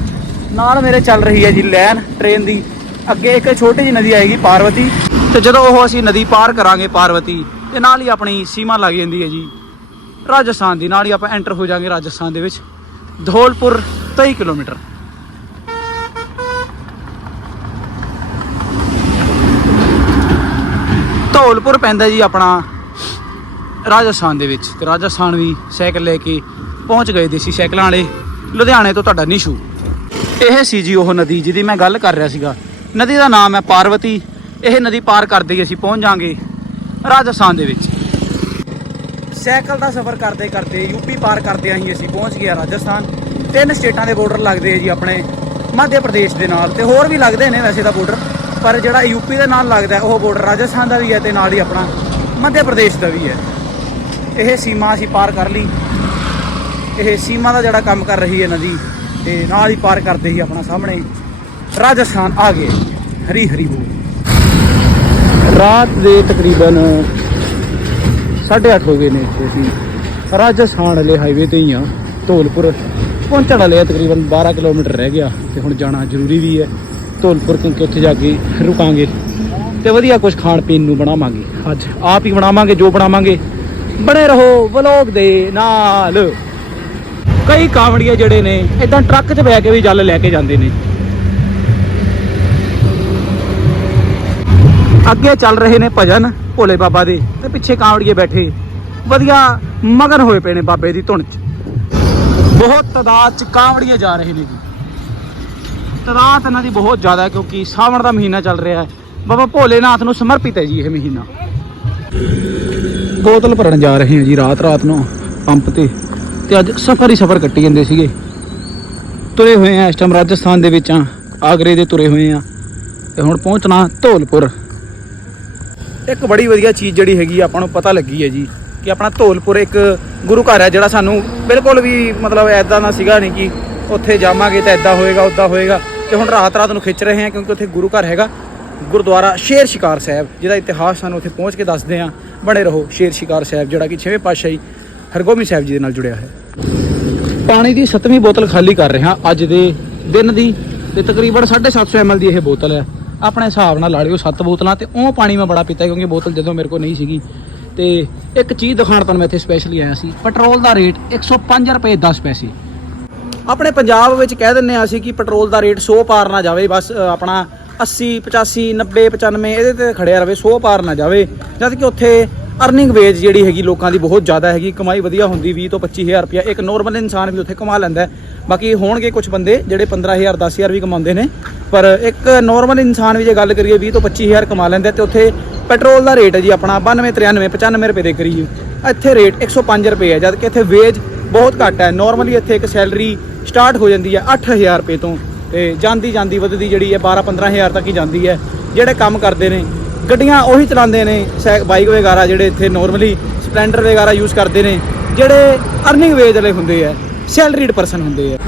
ਨਾਲ ਮੇਰੇ ਚੱਲ ਰਹੀ ਹੈ ਜੀ ਲੈਨ ਟ੍ਰੇਨ ਦੀ। ਅੱਗੇ ਇੱਕ ਛੋਟੀ ਜਿਹੀ ਨਦੀ ਆਏਗੀ, ਪਾਰਵਤੀ। ਤੇ ਜਦੋਂ ਉਹ ਅਸੀਂ ਨਦੀ ਪਾਰ ਕਰਾਂਗੇ, ਪਾਰਵਤੀ, ਤੇ ਨਾਲ ਹੀ ਆਪਣੀ ਸੀਮਾ ਲੱਗ ਜਾਂਦੀ ਹੈ ਜੀ। ਰਾਜਸਥਾਨ ਦੀ ਨਾਲ ਹੀ ਆਪਾਂ ਐਂਟਰ ਹੋ ਜਾਾਂਗੇ ਰਾਜਸਥਾਨ ਦੇ ਵਿੱਚ। ਧੌਲਪੁਰ 23 ਕਿਲੋਮੀਟਰ। ਧੌਲਪੁਰ ਪੈਂਦਾ ਜੀ ਆਪਣਾ ਰਾਜਸਥਾਨ ਦੇ ਵਿੱਚ। ਤੇ ਰਾਜਸਥਾਨ ਵੀ ਸਾਈਕਲ ਲੈ ਕੇ ਪਹੁੰਚ ਗਏ ਦੇਸੀ ਸਾਈਕਲਾਂ ਵਾਲੇ, ਲੁਧਿਆਣੇ ਤੋਂ ਤੁਹਾਡਾ ਨਿਸ਼ੂ। ਇਹ ਸੀ ਜੀ ਉਹ ਨਦੀ ਜਿਹਦੀ ਮੈਂ ਗੱਲ ਕਰ ਰਿਹਾ ਸੀਗਾ। ਨਦੀ ਦਾ ਨਾਮ ਹੈ ਪਾਰਵਤੀ। ਇਹ ਨਦੀ ਪਾਰ ਕਰਦੇ ਹੀ ਅਸੀਂ ਪਹੁੰਚ ਜਾਾਂਗੇ ਰਾਜਸਥਾਨ ਦੇ ਵਿੱਚ। ਸਾਈਕਲ ਦਾ ਸਫ਼ਰ ਕਰਦੇ ਕਰਦੇ ਯੂਪੀ ਪਾਰ ਕਰਦੇ ਹੀ ਅਸੀਂ ਪਹੁੰਚ ਗਏ ਰਾਜਸਥਾਨ। ਤਿੰਨ ਸਟੇਟਾਂ ਦੇ ਬਾਰਡਰ ਲੱਗਦੇ ਆ ਜੀ ਆਪਣੇ। ਮੱਧ ਪ੍ਰਦੇਸ਼ ਦੇ ਨਾਲ। ਤੇ ਹੋਰ ਵੀ ਲੱਗਦੇ ਨੇ ਵੈਸੇ ਤਾਂ ਬਾਰਡਰ ਪਰ ਜਿਹੜਾ ਯੂਪੀ ਦੇ ਨਾਲ ਲੱਗਦਾ ਉਹ ਬਾਰਡਰ ਰਾਜਸਥਾਨ ਦਾ ਵੀ ਹੈ ਤੇ ਨਾਲ ਹੀ ਆਪਣਾ ਮੱਧ ਪ੍ਰਦੇਸ਼ ਦਾ ਵੀ ਹੈ। ਇਹ ਸੀਮਾ ਅਸੀਂ ਪਾਰ ਕਰ ਲਈ। ਇਹ ਸੀਮਾ ਦਾ ਜਿਹੜਾ ਕੰਮ ਕਰ ਰਹੀ ਹੈ ਨਦੀ, ਤੇ ਨਾਲ ਹੀ ਪਾਰ ਕਰਦੇ ਹੀ ਆਪਣਾ ਸਾਹਮਣੇ ਰਾਜਸਥਾਨ ਆ ਗਏ। ਹਰੀ ਹਰੀ ਬੋਲ ਰਾਤ ਦੇ ਤਕਰੀਬਨ 8:30 ਹੋ ਗਏ ਨੇ ਇੱਥੇ ਅਸੀਂ ਰਾਜਸਥਾਨ ਵਾਲੇ ਹਾਈਵੇ ਤੇ ਹੀ ਆ ਧੌਲਪੁਰ। ਪਹੁੰਚਣ ਵਾਲੇ ਆ ਤਕਰੀਬਨ 12 ਕਿਲੋਮੀਟਰ ਰਹਿ ਗਿਆ, ਤੇ ਹੁਣ ਜਾਣਾ ਜ਼ਰੂਰੀ ਵੀ ਹੈ। ਧੌਲਪੁਰ ਕਿਉਂਕਿ ਉੱਥੇ ਜਾ ਕੇ ਰੁਕਾਂਗੇ ਤੇ ਵਧੀਆ ਕੁਝ ਖਾਣ ਪੀਣ ਨੂੰ ਬਣਾਵਾਂਗੇ। ਅੱਜ ਆਪ ਹੀ ਬਣਾਵਾਂਗੇ, ਜੋ ਬਣਾਵਾਂਗੇ। ਬਣੇ ਰਹੋ ਵਲੋਗ ਦੇ ਨਾਲ। ਕਈ ਕਾਵੜੀਏ ਜਿਹੜੇ ਨੇ ਇਦਾਂ ਟਰੱਕ 'ਚ ਬੈ ਕੇ ਵੀ ਜਲ ਲੈ ਕੇ ਜਾਂਦੇ ਨੇ। ਅੱਗੇ ਚੱਲ ਰਹੇ ਨੇ ਭਜਨ ਭੋਲੇ ਬਾਬਾ ਦੇ ਤੇ ਪਿੱਛੇ ਕਾਂਵੜੀਏ ਬੈਠੇ। ਵਧੀਆ ਮਗਨ ਹੋਏ ਪਏ ਨੇ ਬਾਬੇ ਦੀ ਧੁਨ 'ਚ। ਬਹੁਤ ਤਾਦਾਦ 'ਚ ਕਾਵੜੀਏ ਜਾ ਰਹੇ ਨੇ ਜੀ। ਤਾਦਾਦ ਇਹਨਾਂ ਦੀ ਬਹੁਤ ਜ਼ਿਆਦਾ ਹੈ ਕਿਉਂਕਿ ਸਾਵਣ ਦਾ ਮਹੀਨਾ ਚੱਲ ਰਿਹਾ ਹੈ। ਬਾਬਾ ਭੋਲੇਨਾਥ ਨੂੰ ਸਮਰਪਿਤ ਹੈ ਜੀ ਇਹ ਮਹੀਨਾ। ਬੋਤਲ ਭਰਨ ਜਾ ਰਹੇ ਹਾਂ ਜੀ ਰਾਤ ਰਾਤ ਨੂੰ ਪੰਪ ਤੇ ਤੇ ਅੱਜ ਸਫਰ ਹੀ ਸਫਰ ਕੱਟੀ ਜਾਂਦੇ ਸੀਗੇ। ਤੁਰੇ ਹੋਏ ਆ ਇਸ ਟਾਈਮ ਰਾਜਸਥਾਨ ਦੇ ਵਿੱਚ ਆ ਆਗਰੇ ਦੇ ਤੁਰੇ ਹੋਏ ਆ ਤੇ ਹੁਣ ਪਹੁੰਚਣਾ ਧੌਲਪੁਰ। ਇੱਕ ਬੜੀ ਵਧੀਆ ਚੀਜ਼ ਜਿਹੜੀ ਹੈਗੀ ਆਪਾਂ ਨੂੰ ਪਤਾ ਲੱਗੀ ਹੈ ਜੀ ਕਿ ਆਪਣਾ ਧੌਲਪੁਰ ਇੱਕ ਗੁਰੂ ਘਰ ਹੈ ਜਿਹੜਾ ਸਾਨੂੰ ਬਿਲਕੁਲ ਵੀ ਮਤਲਬ ਐਦਾਂ ਦਾ ਸੀਗਾ ਨਹੀਂ ਕਿ ਉੱਥੇ ਜਾਵਾਂਗੇ ਤਾਂ ਐਦਾਂ ਹੋਏਗਾ ਉੱਦਾਂ ਹੋਏਗਾ। ਤੇ ਹੁਣ ਰਾਤ ਰਾਤ ਨੂੰ ਖਿੱਚ ਰਹੇ ਹਾਂ ਕਿਉਂਕਿ ਉੱਥੇ ਗੁਰੂ ਘਰ ਹੈਗਾ, ਗੁਰਦੁਆਰਾ ਸ਼ੇਰ ਸ਼ਿਕਾਰ ਸਾਹਿਬ, ਜਿਹਦਾ ਇਤਿਹਾਸ ਸਾਨੂੰ ਉੱਥੇ ਪਹੁੰਚ ਕੇ ਦੱਸਦੇ ਆ ਬਣੇ ਰਹੋ ਸ਼ੇਰ ਸ਼ਿਕਾਰ ਸਾਹਿਬ, ਜਿਹੜਾ ਕਿ 6ਵੇਂ ਪਾਤਸ਼ਾਹੀ ਹਰਗੋਬਿੰਦ ਸਾਹਿਬ ਜੀ ਦੇ ਨਾਲ ਜੁੜਿਆ ਹੈ। ਪਾਣੀ ਦੀ 7ਵੀਂ ਬੋਤਲ ਖਾਲੀ ਕਰ ਰਿਹਾ ਅੱਜ ਦੇ ਦਿਨ ਦੀ, ਤੇ ਤਕਰੀਬਨ 750 ml ਦੀ ਇਹ ਬੋਤਲ ਹੈ। ਆਪਣੇ ਹਿਸਾਬ ਨਾਲ ਲਾ ਲਿਓ 7 ਬੋਤਲਾਂ ਤੇ ਉਹ ਪਾਣੀ ਮੈਂ ਬੜਾ ਪੀਤਾ ਕਿਉਂਕਿ ਬੋਤਲ ਜਦੋਂ ਮੇਰੇ ਕੋਲ ਨਹੀਂ ਸੀਗੀ। ਤੇ ਇੱਕ ਚੀਜ਼ ਦਿਖਾਉਣ ਤੁਹਾਨੂੰ ਮੈਂ ਇੱਥੇ ਸਪੈਸ਼ਲੀ ਆਇਆ ਸੀ, ਪੈਟਰੋਲ ਦਾ ਰੇਟ 105 ਰੁਪਏ 10 ਪੈਸੇ। ਆਪਣੇ ਪੰਜਾਬ ਵਿੱਚ ਕਹਿ ਦਿੰਨੇ ਆ ਅਸੀਂ ਕਿ ਪੈਟਰੋਲ ਦਾ ਰੇਟ 100 ਪਾਰ ਨਾ ਜਾਵੇ, ਬਸ ਆਪਣਾ 80 85 90 95 ਇਹਦੇ ਤੇ ਖੜਿਆ ਰਵੇ 100 ਪਾਰ ਨਾ ਜਾਵੇ। ਜਦ ਕਿ ਉੱਥੇ ਅਰਨਿੰਗ ਵੇਜ ਜਿਹੜੀ ਹੈਗੀ ਲੋਕਾਂ ਦੀ ਬਹੁਤ ਜ਼ਿਆਦਾ ਹੈਗੀ, ਕਮਾਈ ਵਧੀਆ ਹੁੰਦੀ 20 ਤੋਂ 25000 ਰੁਪਇਆ, ਇੱਕ ਨੋਰਮਲ ਇਨਸਾਨ ਵੀ ਉੱਥੇ ਕਮਾ ਲੈਂਦਾ ਬਾਕੀ ਹੋਣਗੇ ਕੁਝ ਬੰਦੇ ਜਿਹੜੇ 15000 10000 ਵੀ ਕਮਾਉਂਦੇ ਨੇ, ਪਰ ਇੱਕ ਨੋਰਮਲ ਇਨਸਾਨ ਵੀ ਜੇ ਗੱਲ ਕਰੀਏ 20 ਤੋਂ 25000 ਕਮਾ ਲੈਂਦਾ ਹੈ ਤੇ ਉੱਥੇ ਪੈਟਰੋਲ ਦਾ ਰੇਟ ਹੈ ਜੀ ਆਪਣਾ 92 93 95 ਰੁਪਏ ਦੇ ਕਰੀਬ। ਇੱਥੇ ਰੇਟ 105 ਰੁਪਏ ਹੈ, ਜਦ ਕਿ ਇੱਥੇ ਵੇਜ ਬਹੁਤ ਘੱਟ ਹੈ। ਨਾਰਮਲੀ ਇੱਥੇ ਇੱਕ ਸੈਲਰੀ ਸਟਾਰਟ ਹੋ ਜਾਂਦੀ ਹੈ 8000 ਰੁਪਏ ਤੋਂ ਤੇ ਜਾਂਦੀ ਜਾਂਦੀ ਵੱਧਦੀ ਜਿਹੜੀ ਹੈ 12 15000 ਤੱਕ ਹੀ ਜਾਂਦੀ ਹੈ ਜਿਹੜੇ ਕੰਮ ਕਰਦੇ ਨੇ ਗੱਡੀਆਂ ਉਹੀ ਚਲਾਉਂਦੇ ਨੇ ਸੈ- ਬਾਈਕ ਵਗੈਰਾ ਜਿਹੜੇ ਇੱਥੇ ਨਾਰਮਲੀ ਸਪਲੈਂਡਰ ਵਗੈਰਾ ਯੂਜ਼ ਕਰਦੇ ਨੇ ਜਿਹੜੇ ਅਰਨਿੰਗ ਵੇਜ ਵਾਲੇ ਹੁੰਦੇ ਆ ਸੈਲਰੀਡ ਪਰਸਨ ਹੁੰਦੇ ਆ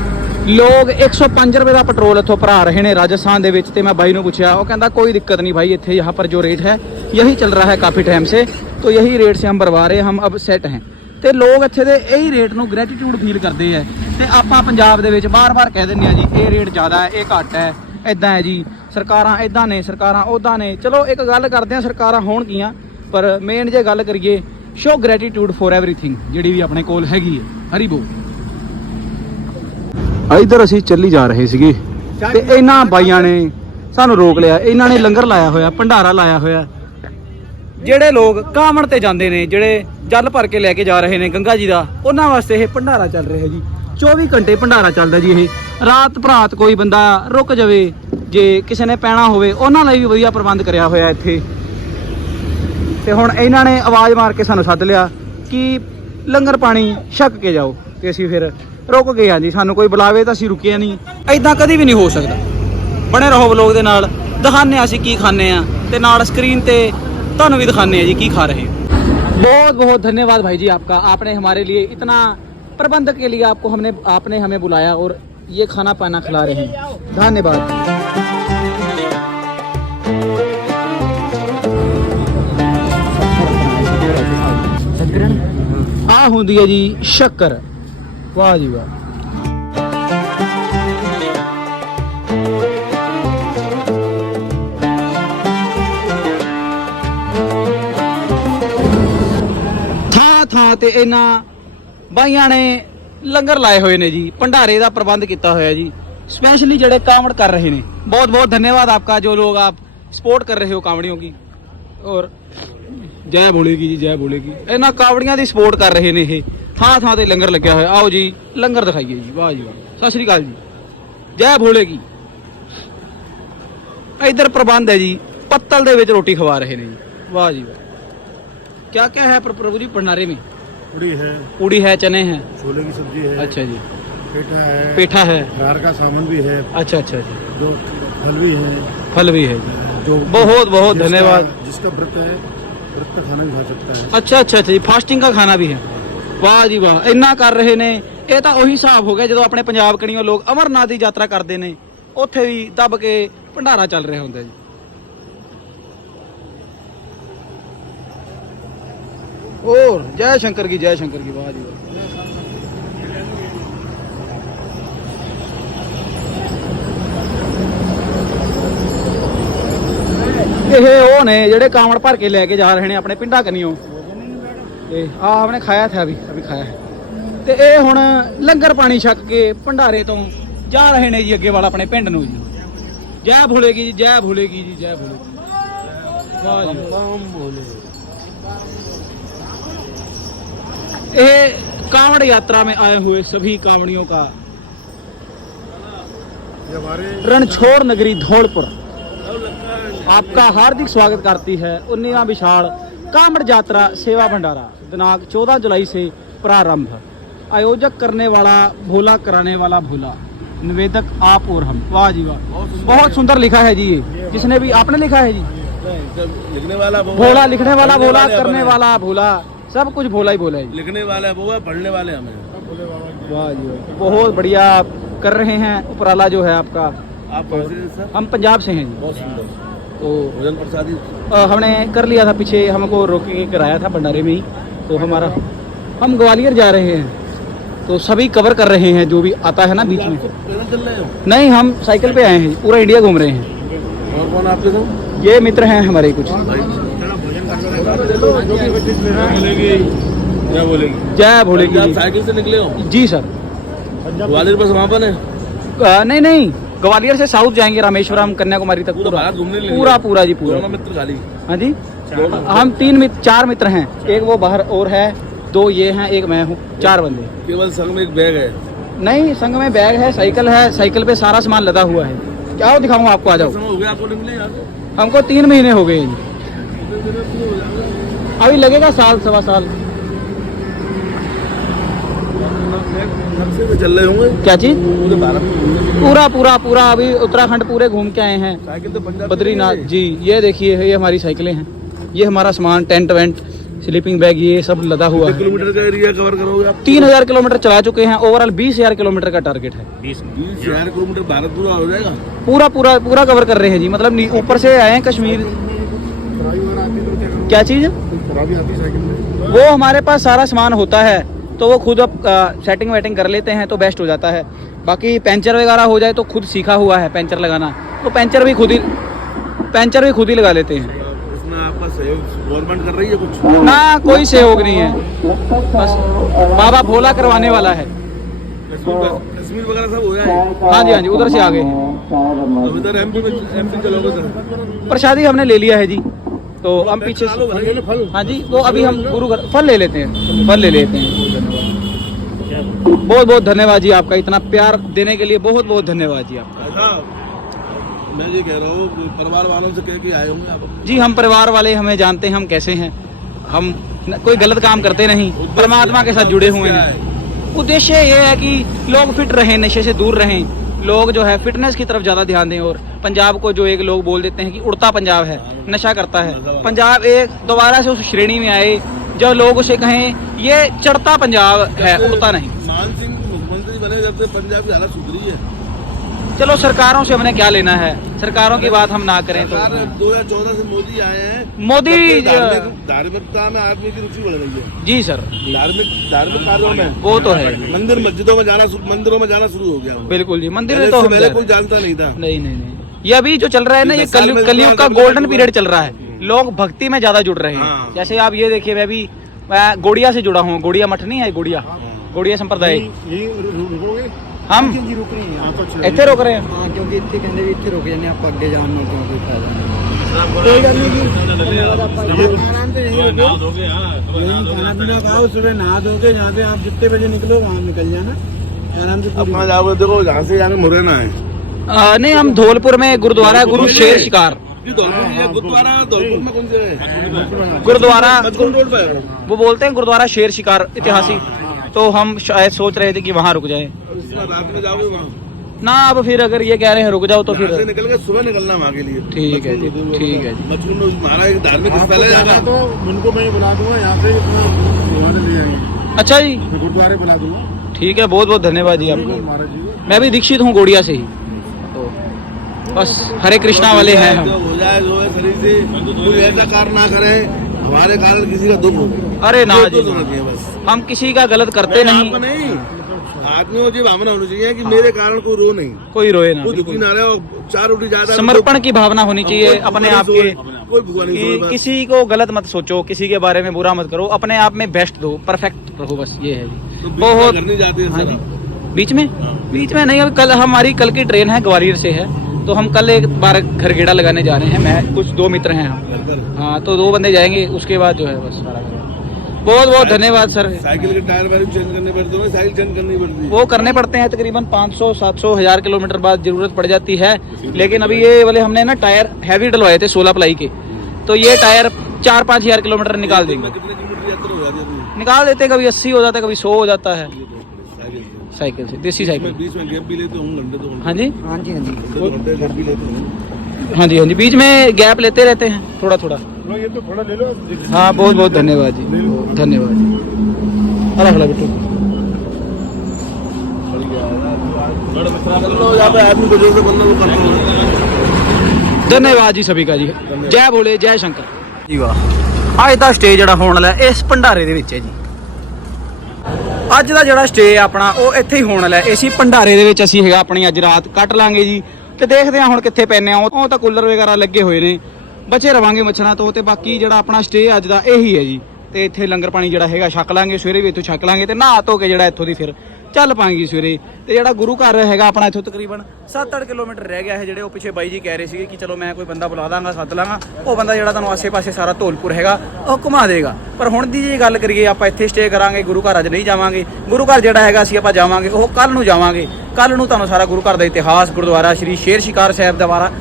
ਲੋਕ 105 ਰੁਪਏ ਦਾ ਪੈਟਰੋਲ ਇੱਥੋਂ ਭਰਾ ਰਹੇ ਨੇ ਰਾਜਸਥਾਨ ਦੇ ਵਿੱਚ ਤੇ ਮੈਂ ਬਾਈ ਨੂੰ ਪੁੱਛਿਆ ਉਹ ਕਹਿੰਦਾ कोई दिक्कत नहीं भाई ਇੱਥੇ यहाँ पर जो रेट है यही चल रहा है काफी टाइम से तो यही रेट से हम भरवा रहे हैं हम अब सेट हैं ਤੇ ਲੋਕ ਇੱਥੇ ਦੇ ਇਹੀ ਰੇਟ ਨੂੰ ਗ੍ਰੈਟੀਟਿਊਡ ਫੀਲ ਕਰਦੇ ਆ। ਤੇ ਆਪਾਂ ਪੰਜਾਬ ਦੇ ਵਿੱਚ ਬਾਰ-ਬਾਰ ਕਹਿ ਦਿੰਨੇ ਆ ਜੀ, ਇਹ ਰੇਟ ਜ਼ਿਆਦਾ ਹੈ, ਇਹ ਘੱਟ ਹੈ ਇਦਾਂ ਹੈ ਜੀ। ਸਰਕਾਰਾਂ ਇਦਾਂ ਨੇ, ਸਰਕਾਰਾਂ ਉਦਾਂ ਨੇ। ਚਲੋ ਇੱਕ ਗੱਲ ਕਰਦੇ ਆ, ਸਰਕਾਰਾਂ ਹੋਣਗੀਆਂ ਪਰ ਮੇਨ ਜੇ ਗੱਲ ਕਰੀਏ ਸ਼ੋ ਗ੍ਰੈਟੀਟਿਊਡ ਫੋਰ एवरीथिंग ਜਿਹੜੀ ਵੀ ਆਪਣੇ ਕੋਲ ਹੈਗੀ ਹੈ। ਹਰੀ ਬੋ ਇਧਰ ਅਸੀਂ ਚੱਲੀ ਜਾ ਰਹੇ ਸੀਗੇ, ਤੇ ਇਹਨਾਂ ਬਾਈਆਂ ਨੇ ਸਾਨੂੰ ਰੋਕ ਲਿਆ। ਇਹਨਾਂ ਨੇ ਲੰਗਰ ਲਾਇਆ ਹੋਇਆ, ਭੰਡਾਰਾ ਲਾਇਆ ਹੋਇਆ। ਜਿਹੜੇ ਲੋਕ ਕਾਵਣ ਤੇ ਜਾਂਦੇ ਨੇ, ਜਿਹੜੇ ਜਲ ਭਰ ਕੇ ਲੈ ਕੇ ਜਾ ਰਹੇ ਨੇ ਗੰਗਾ ਜੀ ਦਾ, ਉਹਨਾਂ ਵਾਸਤੇ ਇਹ ਭੰਡਾਰਾ ਚੱਲ ਰਿਹਾ ਜੀ। 24 ਘੰਟੇ ਭੰਡਾਰਾ ਚੱਲਦਾ ਜੀ ਇਹ। ਰਾਤ ਭਰਾਤ ਕੋਈ ਬੰਦਾ ਰੁਕ ਜਾਵੇ, ਜੇ ਕਿਸੇ ਨੇ ਪੈਣਾ ਹੋਵੇ, ਉਹਨਾਂ ਲਈ ਵੀ ਵਧੀਆ ਪ੍ਰਬੰਧ ਕਰਿਆ ਹੋਇਆ ਇੱਥੇ। ਤੇ ਹੁਣ ਇਹਨਾਂ ਨੇ ਆਵਾਜ਼ ਮਾਰ ਕੇ ਸਾਨੂੰ ਸੱਦ ਲਿਆ ਕਿ ਲੰਗਰ ਪਾਣੀ ਛਕ ਕੇ ਜਾਓ, ਤੇ ਅਸੀਂ ਫਿਰ ਰੁਕ ਗਏ ਹਾਂ ਜੀ। ਸਾਨੂੰ ਕੋਈ ਬੁਲਾਵੇ ਤਾਂ ਅਸੀਂ ਰੁਕੇ ਨਹੀਂ। ਐਦਾਂ ਕਦੀ ਵੀ ਨਹੀਂ ਹੋ ਸਕਦਾ। ਬਣੇ ਰਹੋ ਵਲੋਗ ਦੇ ਨਾਲ। ਦਿਖਾਉਂਦੇ ਹਾਂ ਅਸੀਂ ਕੀ ਖਾਂਦੇ ਆ ਤੇ ਨਾਲ ਸਕਰੀਨ ਤੇ ਤੁਹਾਨੂੰ ਵੀ ਦਿਖਾਉਂਦੇ ਆ ਜੀ ਕੀ ਖਾ ਰਹੇ ਹਾਂ बहुत बहुत धन्यवाद भाई जी आपका आपने हमारे लिए इतना प्रबंध के लिए आपको हमने आपने हमें बुलाया और ये खाना पाना खिला रहे हैं धन्यवाद ਆ ਹੁੰਦੀ ਹੈ ਜੀ ਸ਼ੱਕਰ ਵਾਹ ਜੀ ਵਾਹ ਤੇ ਇਹਨਾਂ ਬਾਈਆਂ ਨੇ ਲੰਗਰ ਲਾਏ ਹੋਏ ਨੇ ਜੀ ਭੰਡਾਰੇ ਦਾ ਪ੍ਰਬੰਧ ਕੀਤਾ ਹੋਇਆ ਜੀ स्पेशली जड़े कावड़ कर रहे हैं बहुत बहुत धन्यवाद आपका जो लोग आप सपोर्ट कर रहे हो कावड़ियों की और जय बोलेगी जी जय बोलेगी इन्होंने कावड़िया की सपोर्ट कर रहे ने ये थां थां से लंगर लग्या हुआ आओ जी लंगर दिखाइए जी वाह जी वाह सत श्रीकाल जी जय भोलेगी इधर प्रबंध है जी पत्तल के रोटी खवा रहे हैं जी वाह जी वाह क्या क्या है प्रभु जी भंडारे में पूड़ी है पूड़ी है चने हैं छोले की सब्जी है अच्छा जी पेठा है पेठा है अनार का सामान भी है अच्छा अच्छा जी जो फल भी है फल भी है जी जो बहुत बहुत जिसका- धन्यवाद जिसका व्रत है व्रत का खाना भी खा सकता है ਅੱਛਾ ਅੱਛਾ ਅੱਛਾ ਜੀ ਫਾਸਟਿੰਗ ਦਾ ਖਾਣਾ ਵੀ ਹੈ ਵਾਹ ਜੀ ਵਾਹ ਇੰਨਾ ਕਰ ਰਹੇ ਨੇ ਇਹ ਤਾਂ ਉਹੀ ਹਿਸਾਬ ਹੋ ਗਿਆ ਜਦੋਂ ਆਪਣੇ ਪੰਜਾਬ ਕਣੀਓ ਲੋਕ ਅਮਰਨਾਥ ਦੀ ਯਾਤਰਾ ਕਰਦੇ ਨੇ ਉੱਥੇ ਵੀ ਦੱਬ ਕੇ ਭੰਡਾਰਾ ਚੱਲ ਰਿਹਾ ਹੁੰਦਾ ਜੀ ਹੋਰ, ਜੈ ਸ਼ੰਕਰ ਕੀ, ਜੈ ਸ਼ੰਕਰ ਕੀ, ਵਾਹ ਜੀ ਵਾਹ। ਇਹ ਉਹ ਨੇ ਜਿਹੜੇ ਕਾਵੜ ਭਰ ਕੇ ਲੈ ਕੇ ਜਾ ਰਹੇ ਨੇ ਆਪਣੇ ਪਿੰਡਾਂ ਕਨੀਓ। ਤੇ ਆ ਆਪਨੇ ਖਾਇਆ ਥਾ ਅਭੀ ਅਭੀ ਖਾਇਆ। ਤੇ ਇਹ ਹੁਣ ਲੰਗਰ ਪਾਣੀ ਛਕ ਕੇ ਭੰਡਾਰੇ ਤੋਂ ਜਾ ਰਹੇ ਨੇ ਜੀ ਅੱਗੇ ਵਾਲਾ ਆਪਣੇ ਪਿੰਡ ਨੂੰ ਜੀ। ਜੈ ਭੋਲੇਗੀ ਜੀ, ਜੈ ਭੋਲੇਗੀ ਜੀ, ਜੈ ਭੋਲੇਗੀ ਵਾਹ ਜੀ ਇਹ कांवड़ यात्रा में आए हुए सभी कांवड़ियों का रणछोड़ नगरी धौलपुर। आपका हार्दिक स्वागत करती है उन्नीवा विशाल कामड़ यात्रा सेवा भंडारा। दिनांक 14 जुलाई से प्रारंभ। आयोजक करने वाला भोला कराने वाला भोला। निवेदक आप और हम। वाह जी वाह। बहुत सुंदर लिखा है जी ये। जिसने भी आपने लिखा है जी? लिखने वाला भोला लिखने वाला भोला करने वाला भोला। सब कुछ भोला ही भोला है लिखने वाला वो है पढ़ने वाले हमें। वाह जी बहुत बढ़िया आप कर रहे हैं उपराला जो है आपका। आप हम पंजाब से हैं जी। बहुत सुंदर। तो भोजन प्रसादी? हमने कर लिया था पीछे हमको रोक के कराया था भंडारे में ही। तो हमारा हम ग्वालियर जा रहे हैं। तो सभी कवर कर रहे हैं जो भी आता है ना बीच में। चल रहे हो? नहीं हम साइकिल पे आए हैं पूरा इंडिया घूम रहे हैं। और कौन आपके ये मित्र हैं हमारे कुछ। क्या बोलेगी जय भोले की। आप। साइकिल से निकले हो? जी सर। ग्वालियर बस वहाँ पर है? नहीं नहीं। ग्वालियर से साउथ जाएँगे रामेश्वरम कन्याकुमारी तक पूरा पूरा। पूरा जी पूरा। मित्र खाली। हाँ जी। हम तीन मित्र चार मित्र हैं। एक वो बाहर और है दो ये हैं एक मैं हूँ। चार बंदे। केवल संग में एक बैग है? नहीं संग में बैग है साइकिल है साइकिल पे सारा सामान लदा हुआ है। क्या दिखाऊँ आपको? आ जाओ। हो गया आपको हमको तीन महीने हो गए अभी लगेगा साल सवा साल। चल रहे होंगे क्या चीज़? पूरे। पूरा पूरा अभी उत्तराखंड पूरे घूम के आए हैं। साइकिल तो बद्रीनाथ जी ये देखिए ये हमारी साइकिलें हैं। ये हमारा सामान टेंट वेंट स्लीपिंग बैग ये सब लदा हुआ है। किलोमीटर का एरिया कवर करोगे आप? तीन हज़ार किलोमीटर चला चुके हैं। ओवरऑल बीस हज़ार किलोमीटर का टारगेट है। बीस। हज़ार किलोमीटर भारत पूरा हो जाएगा? पूरा पूरा पूरा कवर कर रहे हैं जी। मतलब ऊपर से आए हैं कश्मीर। क्या चीज़? वो हमारे पास सारा सामान होता है तो वो खुद अब सेटिंग वेटिंग कर लेते हैं तो बेस्ट हो जाता है। बाकी पंचर वगैरह हो जाए तो खुद सीखा हुआ है पंचर लगाना। तो पंचर भी खुद ही पंचर भी खुद ही लगा लेते हैं। आपका सहयोग गवर्नमेंट कर रही है कुछ? ना कोई सहयोग नहीं है। बस बाबा भोला करवाने वाला है। कश्मीर वगैरह सब हो जाए हाँ? जी हाँ जी उधर से आ गए हैं में प्रसादी हमने ले लिया है जी। तो हम पीछे हाँ जी वो अभी हम गुरु घर फल ले लेते हैं फल ले लेते हैं। बहुत बहुत धन्यवाद जी आपका इतना प्यार देने के लिए बहुत बहुत धन्यवाद जी आपका। मैं ये कह रहा हूँ परिवार वालों से कह के आए होंगे आप। जी हम परिवार वाले हमें जानते हैं हम कैसे हैं। हम कोई गलत काम करते नहीं परमात्मा के साथ जुड़े हुए हैं। उद्देश्य ये है कि लोग फिट रहें नशे से दूर रहें। लोग जो है फिटनेस की तरफ ज्यादा ध्यान दें और पंजाब को जो एक लोग बोल देते हैं कि उड़ता पंजाब है नशा करता है पंजाब एक दोबारा से उस श्रेणी में आए जो लोग उसे कहें ये चढ़ता पंजाब है उड़ता नहीं मान सिंह मुख्यमंत्री बने जब से पंजाब की हालत सुधरी है चलो सरकारों से हमने क्या लेना है? सरकारों की बात हम ना करें तो। दो हज़ार चौदह से मोदी आए हैं। मोदी धार्मिक धार्मिकता में आदमी की रुचि बढ़ रही है। जी सर। धार्मिक धार्मिक कार्यों में। वो तो है। मंदिर मस्जिदों में जाना मंदिरों में जाना शुरू हो गया बिल्कुल जी मंदिर तो पहले कोई जानता नहीं था। नहीं नहीं नहीं। ये अभी जो चल रहा है ना ये कलयुग का गोल्डन पीरियड चल रहा है। लोग भक्ति में ज़्यादा जुड़ रहे हैं। हाँ। जैसे आप ये देखिए मैं भी मैं गोड़िया से जुड़ा हूँ। गोड़िया मठ नहीं है गोड़िया। गोड़िया संप्रदाय। हम ਇੱਥੇ ਰੁਕ ਰਹੇ ਹਾਂ ਹਾਂ ਕਿਉਂਕਿ ਇੱਥੇ ਕਹਿੰਦੇ ਵੀ ਇੱਥੇ ਰੁਕ ਜਾਂਦੇ ਆਪਾਂ ਅੱਗੇ ਜਾਣ ਨੂੰ ਕਿਉਂ ਕੋਈ ਫਾਇਦਾ ਨਹੀਂ आराम से यहीं रुको यहीं खाना पीना खाओ सुबह नहा धोके जहाँ से आप जितने बजे निकलो वहाँ निकल जाना आराम से पूरी अपना जाओगे देखो जहाँ से जाके मुरैना है अ, नहीं हम धौलपुर में गुरुद्वारा गुरु शेर शिकार ये धौलपुर ये गुरुद्वारा धौलपुर में कौन से है गुरुद्वारा मचकुंड रोड पे है वो बोलते हैं गुरुद्वारा शेर शिकार ऐतिहासिक तो हम शायद सोच रहे थे कि वहाँ रुक जाए। और इसके बाद रात में जाओगे वहाँ? ना अब फिर अगर ये कह रहे हैं रुक जाओ तो फिर निकल के सुबह निकलना वहाँ के लिए। ठीक है जी, ठीक है जी। मचकुंड हमारा एक धार्मिक स्थल है तो उनको मैं बुला दूँगा यहाँ जाएँगे। अच्छा जी। मैं गुरुद्वारे बुला दूँगा। ठीक है बहुत बहुत धन्यवाद जी आपको। मैं भी दीक्षित हूँ गोड़िया से ही। तो बस हरे कृष्णा वाले हैं हम। हो जाए है शरीर से कोई ऐसा कार्य ना करे हमारे कारण किसी का दुख हो अरे ना जी। तो हम किसी का गलत करते नहीं। नहीं। आदमियों की भावना होनी चाहिए कि मेरे कारण कोई रो नहीं। कोई रोए ना कोई दुखी ना रहे चार रोटी ज़्यादा समर्पण की भावना होनी चाहिए अपने आप के कोई। किसी को गलत मत सोचो किसी के बारे में बुरा मत करो अपने आप में बेस्ट दो परफेक्ट रहो बस ये है तो जी बीच में बहुत हाँ जी। बीच में? बीच में नहीं अभी कल हमारी कल की ट्रेन है ग्वालियर से है। तो हम कल एक बार घर गेड़ा लगाने जा रहे हैं। मैं कुछ दो मित्र हैं हम हाँ तो दो बंदे जाएँगे उसके बाद जो है बस सारा बहुत बहुत धन्यवाद सर। साइकिल के टायर वायर चेंज करने पड़ते हैं साइकिल चेंज करनी पड़ती है। वो करने पड़ते हैं तकरीबन 500 700 हज़ार किलोमीटर बाद ज़रूरत पड़ जाती है। लेकिन अभी ये वाले हमने ना टायर हैवी डलवाए थे 16 प्लाई के। तो ये टायर चार पाँच हज़ार किलोमीटर निकाल देंगे। है अपनी? निकाल देते कभी अस्सी हो जाता है कभी सौ हो जाता है। तो साइकिल से। साइकिल से देसी इसमें साइकिल बीच में गैप भी लेते होंगे घंटे दो घंटे हाँ जी हाँ जी हाँ जी घंटे दो घंटे गैप भी लेते होंगे हाँ जी हाँ जी बीच में गैप लेते रहते हैं थोड़ा थोड़ा ये तो थोड़ा ले लो हाँ बहुत बहुत धन्यवाद जी धन्यवाद जी अला खड़ा बिट्टू चलो यहाँ पे आदमी को जो से बंदा वो करते हैं ਧੰਨਵਾਦ ਜੀ ਸਭੀ ਕਾ ਜੀ ਜੈ ਭੋਲੇ ਜੈ ਸ਼ੰਕਰ ਜੀ ਵਾਹ ਅੱਜ ਦਾ ਸਟੇ ਜਿਹੜਾ ਹੋਣ ਵਾਲਾ ਇਸ ਭੰਡਾਰੇ ਦੇ ਵਿੱਚ ਹੈ ਜੀ ਅੱਜ ਦਾ ਜਿਹੜਾ ਸਟੇ ਆਪਣਾ, ਉਹ ਇੱਥੇ ਹੀ ਹੋਣ ਵਾਲਾ ਹੈ। ਭੰਡਾਰੇ ਦੇ ਵਿੱਚ ਅਸੀਂ ਹੈਗਾ ਆਪਣੀ ਅੱਜ ਰਾਤ ਕੱਟ ਲਾਂਗੇ ਜੀ। ਤੇ ਦੇਖਦੇ ਹਾਂ ਹੁਣ ਕਿੱਥੇ ਪੈਨੇ ਆ। ਉਹ ਤਾਂ ਕੂਲਰ ਵਗੈਰਾ ਲੱਗੇ ਹੋਏ ਨੇ। ਬਚੇ ਰਵਾਂਗੇ ਮੱਛਰਾਂ ਤੋਂ ਤੇ ਬਾਕੀ ਜਿਹੜਾ ਆਪਣਾ ਸਟੇ ਅੱਜ ਦਾ ਇਹੀ ਹੈ ਜੀ। ਤੇ ਇੱਥੇ ਲੰਗਰ ਪਾਣੀ ਜਿਹੜਾ ਹੈਗਾ ਛਕ ਲਾਂਗੇ, ਸਵੇਰੇ ਵੀ ਇੱਥੋਂ ਛਕ ਲਾਂਗੇ ਤੇ ਨਹਾ ਧੋ ਕੇ ਜਿਹੜਾ ਇੱਥੋਂ ਦੀ ਫਿਰ ਚੱਲ ਪਾਂਗੇ ਸਵੇਰੇ। ਤੇ ਜਿਹੜਾ ਗੁਰੂ ਘਰ ਹੈਗਾ ਆਪਣਾ ਇੱਥੋਂ ਤਕਰੀਬਨ 7-8 ਕਿਲੋਮੀਟਰ ਰਹਿ ਗਿਆ ਹੈ ਜਿਹੜੇ ਉਹ ਪਿੱਛੇ ਬਾਈ ਜੀ ਕਹਿ ਰਹੇ ਸੀਗੇ ਕਿ ਚਲੋ ਮੈਂ ਕੋਈ ਬੰਦਾ ਬੁਲਾ ਦਾਂਗਾ, ਸੱਦ ਲਾਂਗਾ। ਉਹ ਬੰਦਾ ਜਿਹੜਾ ਤੁਹਾਨੂੰ ਆਸੇ-ਪਾਸੇ ਸਾਰਾ ਧੌਲਪੁਰ ਹੈਗਾ, ਉਹ ਘੁਮਾ ਦੇਗਾ। ਪਰ ਹੁਣ ਦੀ ਜੇ ਗੱਲ ਕਰੀਏ, ਆਪਾਂ ਇੱਥੇ ਸਟੇ ਕਰਾਂਗੇ, ਗੁਰੂ ਘਰ ਅੱਜ ਨਹੀਂ ਜਾਵਾਂਗੇ। ਗੁਰੂ ਘਰ ਜਿਹੜਾ ਹੈਗਾ ਅਸੀਂ ਆਪਾਂ ਜਾਵਾਂਗੇ, ਉਹ ਕੱਲ ਨੂੰ ਜਾਵਾਂਗੇ। ਕੱਲ ਨੂੰ ਤੁਹਾਨੂੰ ਸਾਰਾ ਗੁਰੂ ਘਰ ਦਾ ਇਤਿਹਾਸ, ਗੁਰਦੁਆਰਾ, ਸ਼੍ਰੀ ਸ਼ੇਰ ਸ਼ਿਕਾਰ ਸਾਹਿਬ ਦਾ ਬਾਰਾ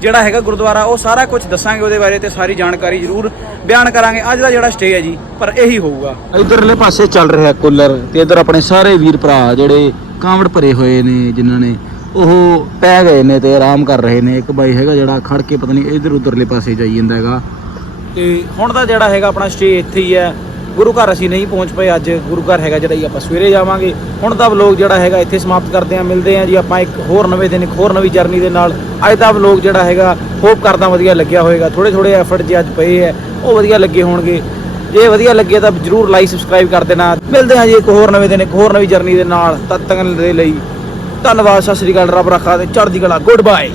ਜਿਹੜਾ ਹੈਗਾ ਗੁਰਦੁਆਰਾ ਉਹ ਸਾਰਾ ਕੁਝ ਦੱਸਾਂਗੇ ਉਹਦੇ ਬਾਰੇ ਤੇ ਸਾਰੀ ਜਾਣਕਾਰੀ ਜ਼ਰੂਰ ਬਿਆਨ ਕਰਾਂਗੇ। ਅੱਜ ਦਾ ਜਿਹੜਾ ਸਟੇ ਹੈ ਜੀ ਪਰ ਇਹੀ ਹੋਊਗਾ। ਇਧਰਲੇ ਪਾਸੇ ਚੱਲ ਰਿਹਾ ਕੂਲਰ ਤੇ ਇਧਰ ਆਪਣੇ ਸਾਰੇ ਵੀਰ ਭਰਾ ਜਿਹੜੇ ਕਾਂਵੜ ਭਰੇ ਹੋਏ ਨੇ ਜਿਨ੍ਹਾਂ ਨੇ ਉਹ ਪੈ ਗਏ ਨੇ ਤੇ ਆਰਾਮ ਕਰ ਰਹੇ ਨੇ। ਇੱਕ ਬਾਈ ਹੈਗਾ ਜਿਹੜਾ ਖੜ ਕੇ ਪਤਾ ਨਹੀਂ ਇਧਰ ਉਧਰਲੇ ਪਾਸੇ ਜਾਈ ਜਾਂਦਾ ਹੈਗਾ। ਤੇ ਹੁਣ ਦਾ ਜਿਹੜਾ ਹੈਗਾ ਆਪਣਾ ਸਟੇ ਇੱਥੇ ਹੀ ਹੈ। ਗੁਰੂ ਘਰ ਅਸੀਂ ਨਹੀਂ ਪਹੁੰਚ ਪਏ, ਅੱਜ ਗੁਰੂ ਘਰ ਹੈਗਾ ਜਿਹੜਾ ਜੀ ਆਪਾਂ ਸਵੇਰੇ ਜਾਵਾਂਗੇ। ਹੁਣ ਦਾ ਵਲੋਗ ਜਿਹੜਾ ਹੈਗਾ ਇੱਥੇ ਸਮਾਪਤ ਕਰਦੇ ਹਾਂ, ਮਿਲਦੇ ਹਾਂ ਜੀ ਆਪਾਂ ਇੱਕ ਹੋਰ ਨਵੇਂ ਦਿਨ, ਇੱਕ ਹੋਰ ਨਵੀਂ ਜਰਨੀ ਦੇ ਨਾਲ। ਅੱਜ ਦਾ ਵਲੋਗ ਜਿਹੜਾ ਹੈਗਾ ਹੋਪ ਕਰਦਾ ਵਧੀਆ ਲੱਗਿਆ ਹੋਵੇਗਾ ਥੋੜੇ ਥੋੜੇ ਐਫਰਟ ਜੇ ਅੱਜ ਪਏ ਹੈ, ਉਹ ਵਧੀਆ ਲੱਗੇ ਹੋਣਗੇ। ਜੇ ਵਧੀਆ ਲੱਗੇ ਤਾਂ ਜਰੂਰ ਲਾਈਕ ਸਬਸਕ੍ਰਾਈਬ ਕਰ ਦੇਣਾ। ਮਿਲਦੇ ਹਾਂ ਜੀ ਇੱਕ ਹੋਰ ਨਵੇਂ ਦਿਨ, ਇੱਕ ਹੋਰ ਨਵੀਂ ਜਰਨੀ ਦੇ ਨਾਲ ਤਦ ਤੱਕ ਦੇ ਲਈ ਧੰਨਵਾਦ, ਸਤਿ ਸ੍ਰੀ ਅਕਾਲ, ਰੱਬ ਰੱਖਾ ਤੇ ਚੜ੍ਹਦੀ ਕਲਾ ਗੁੱਡ ਬਾਏ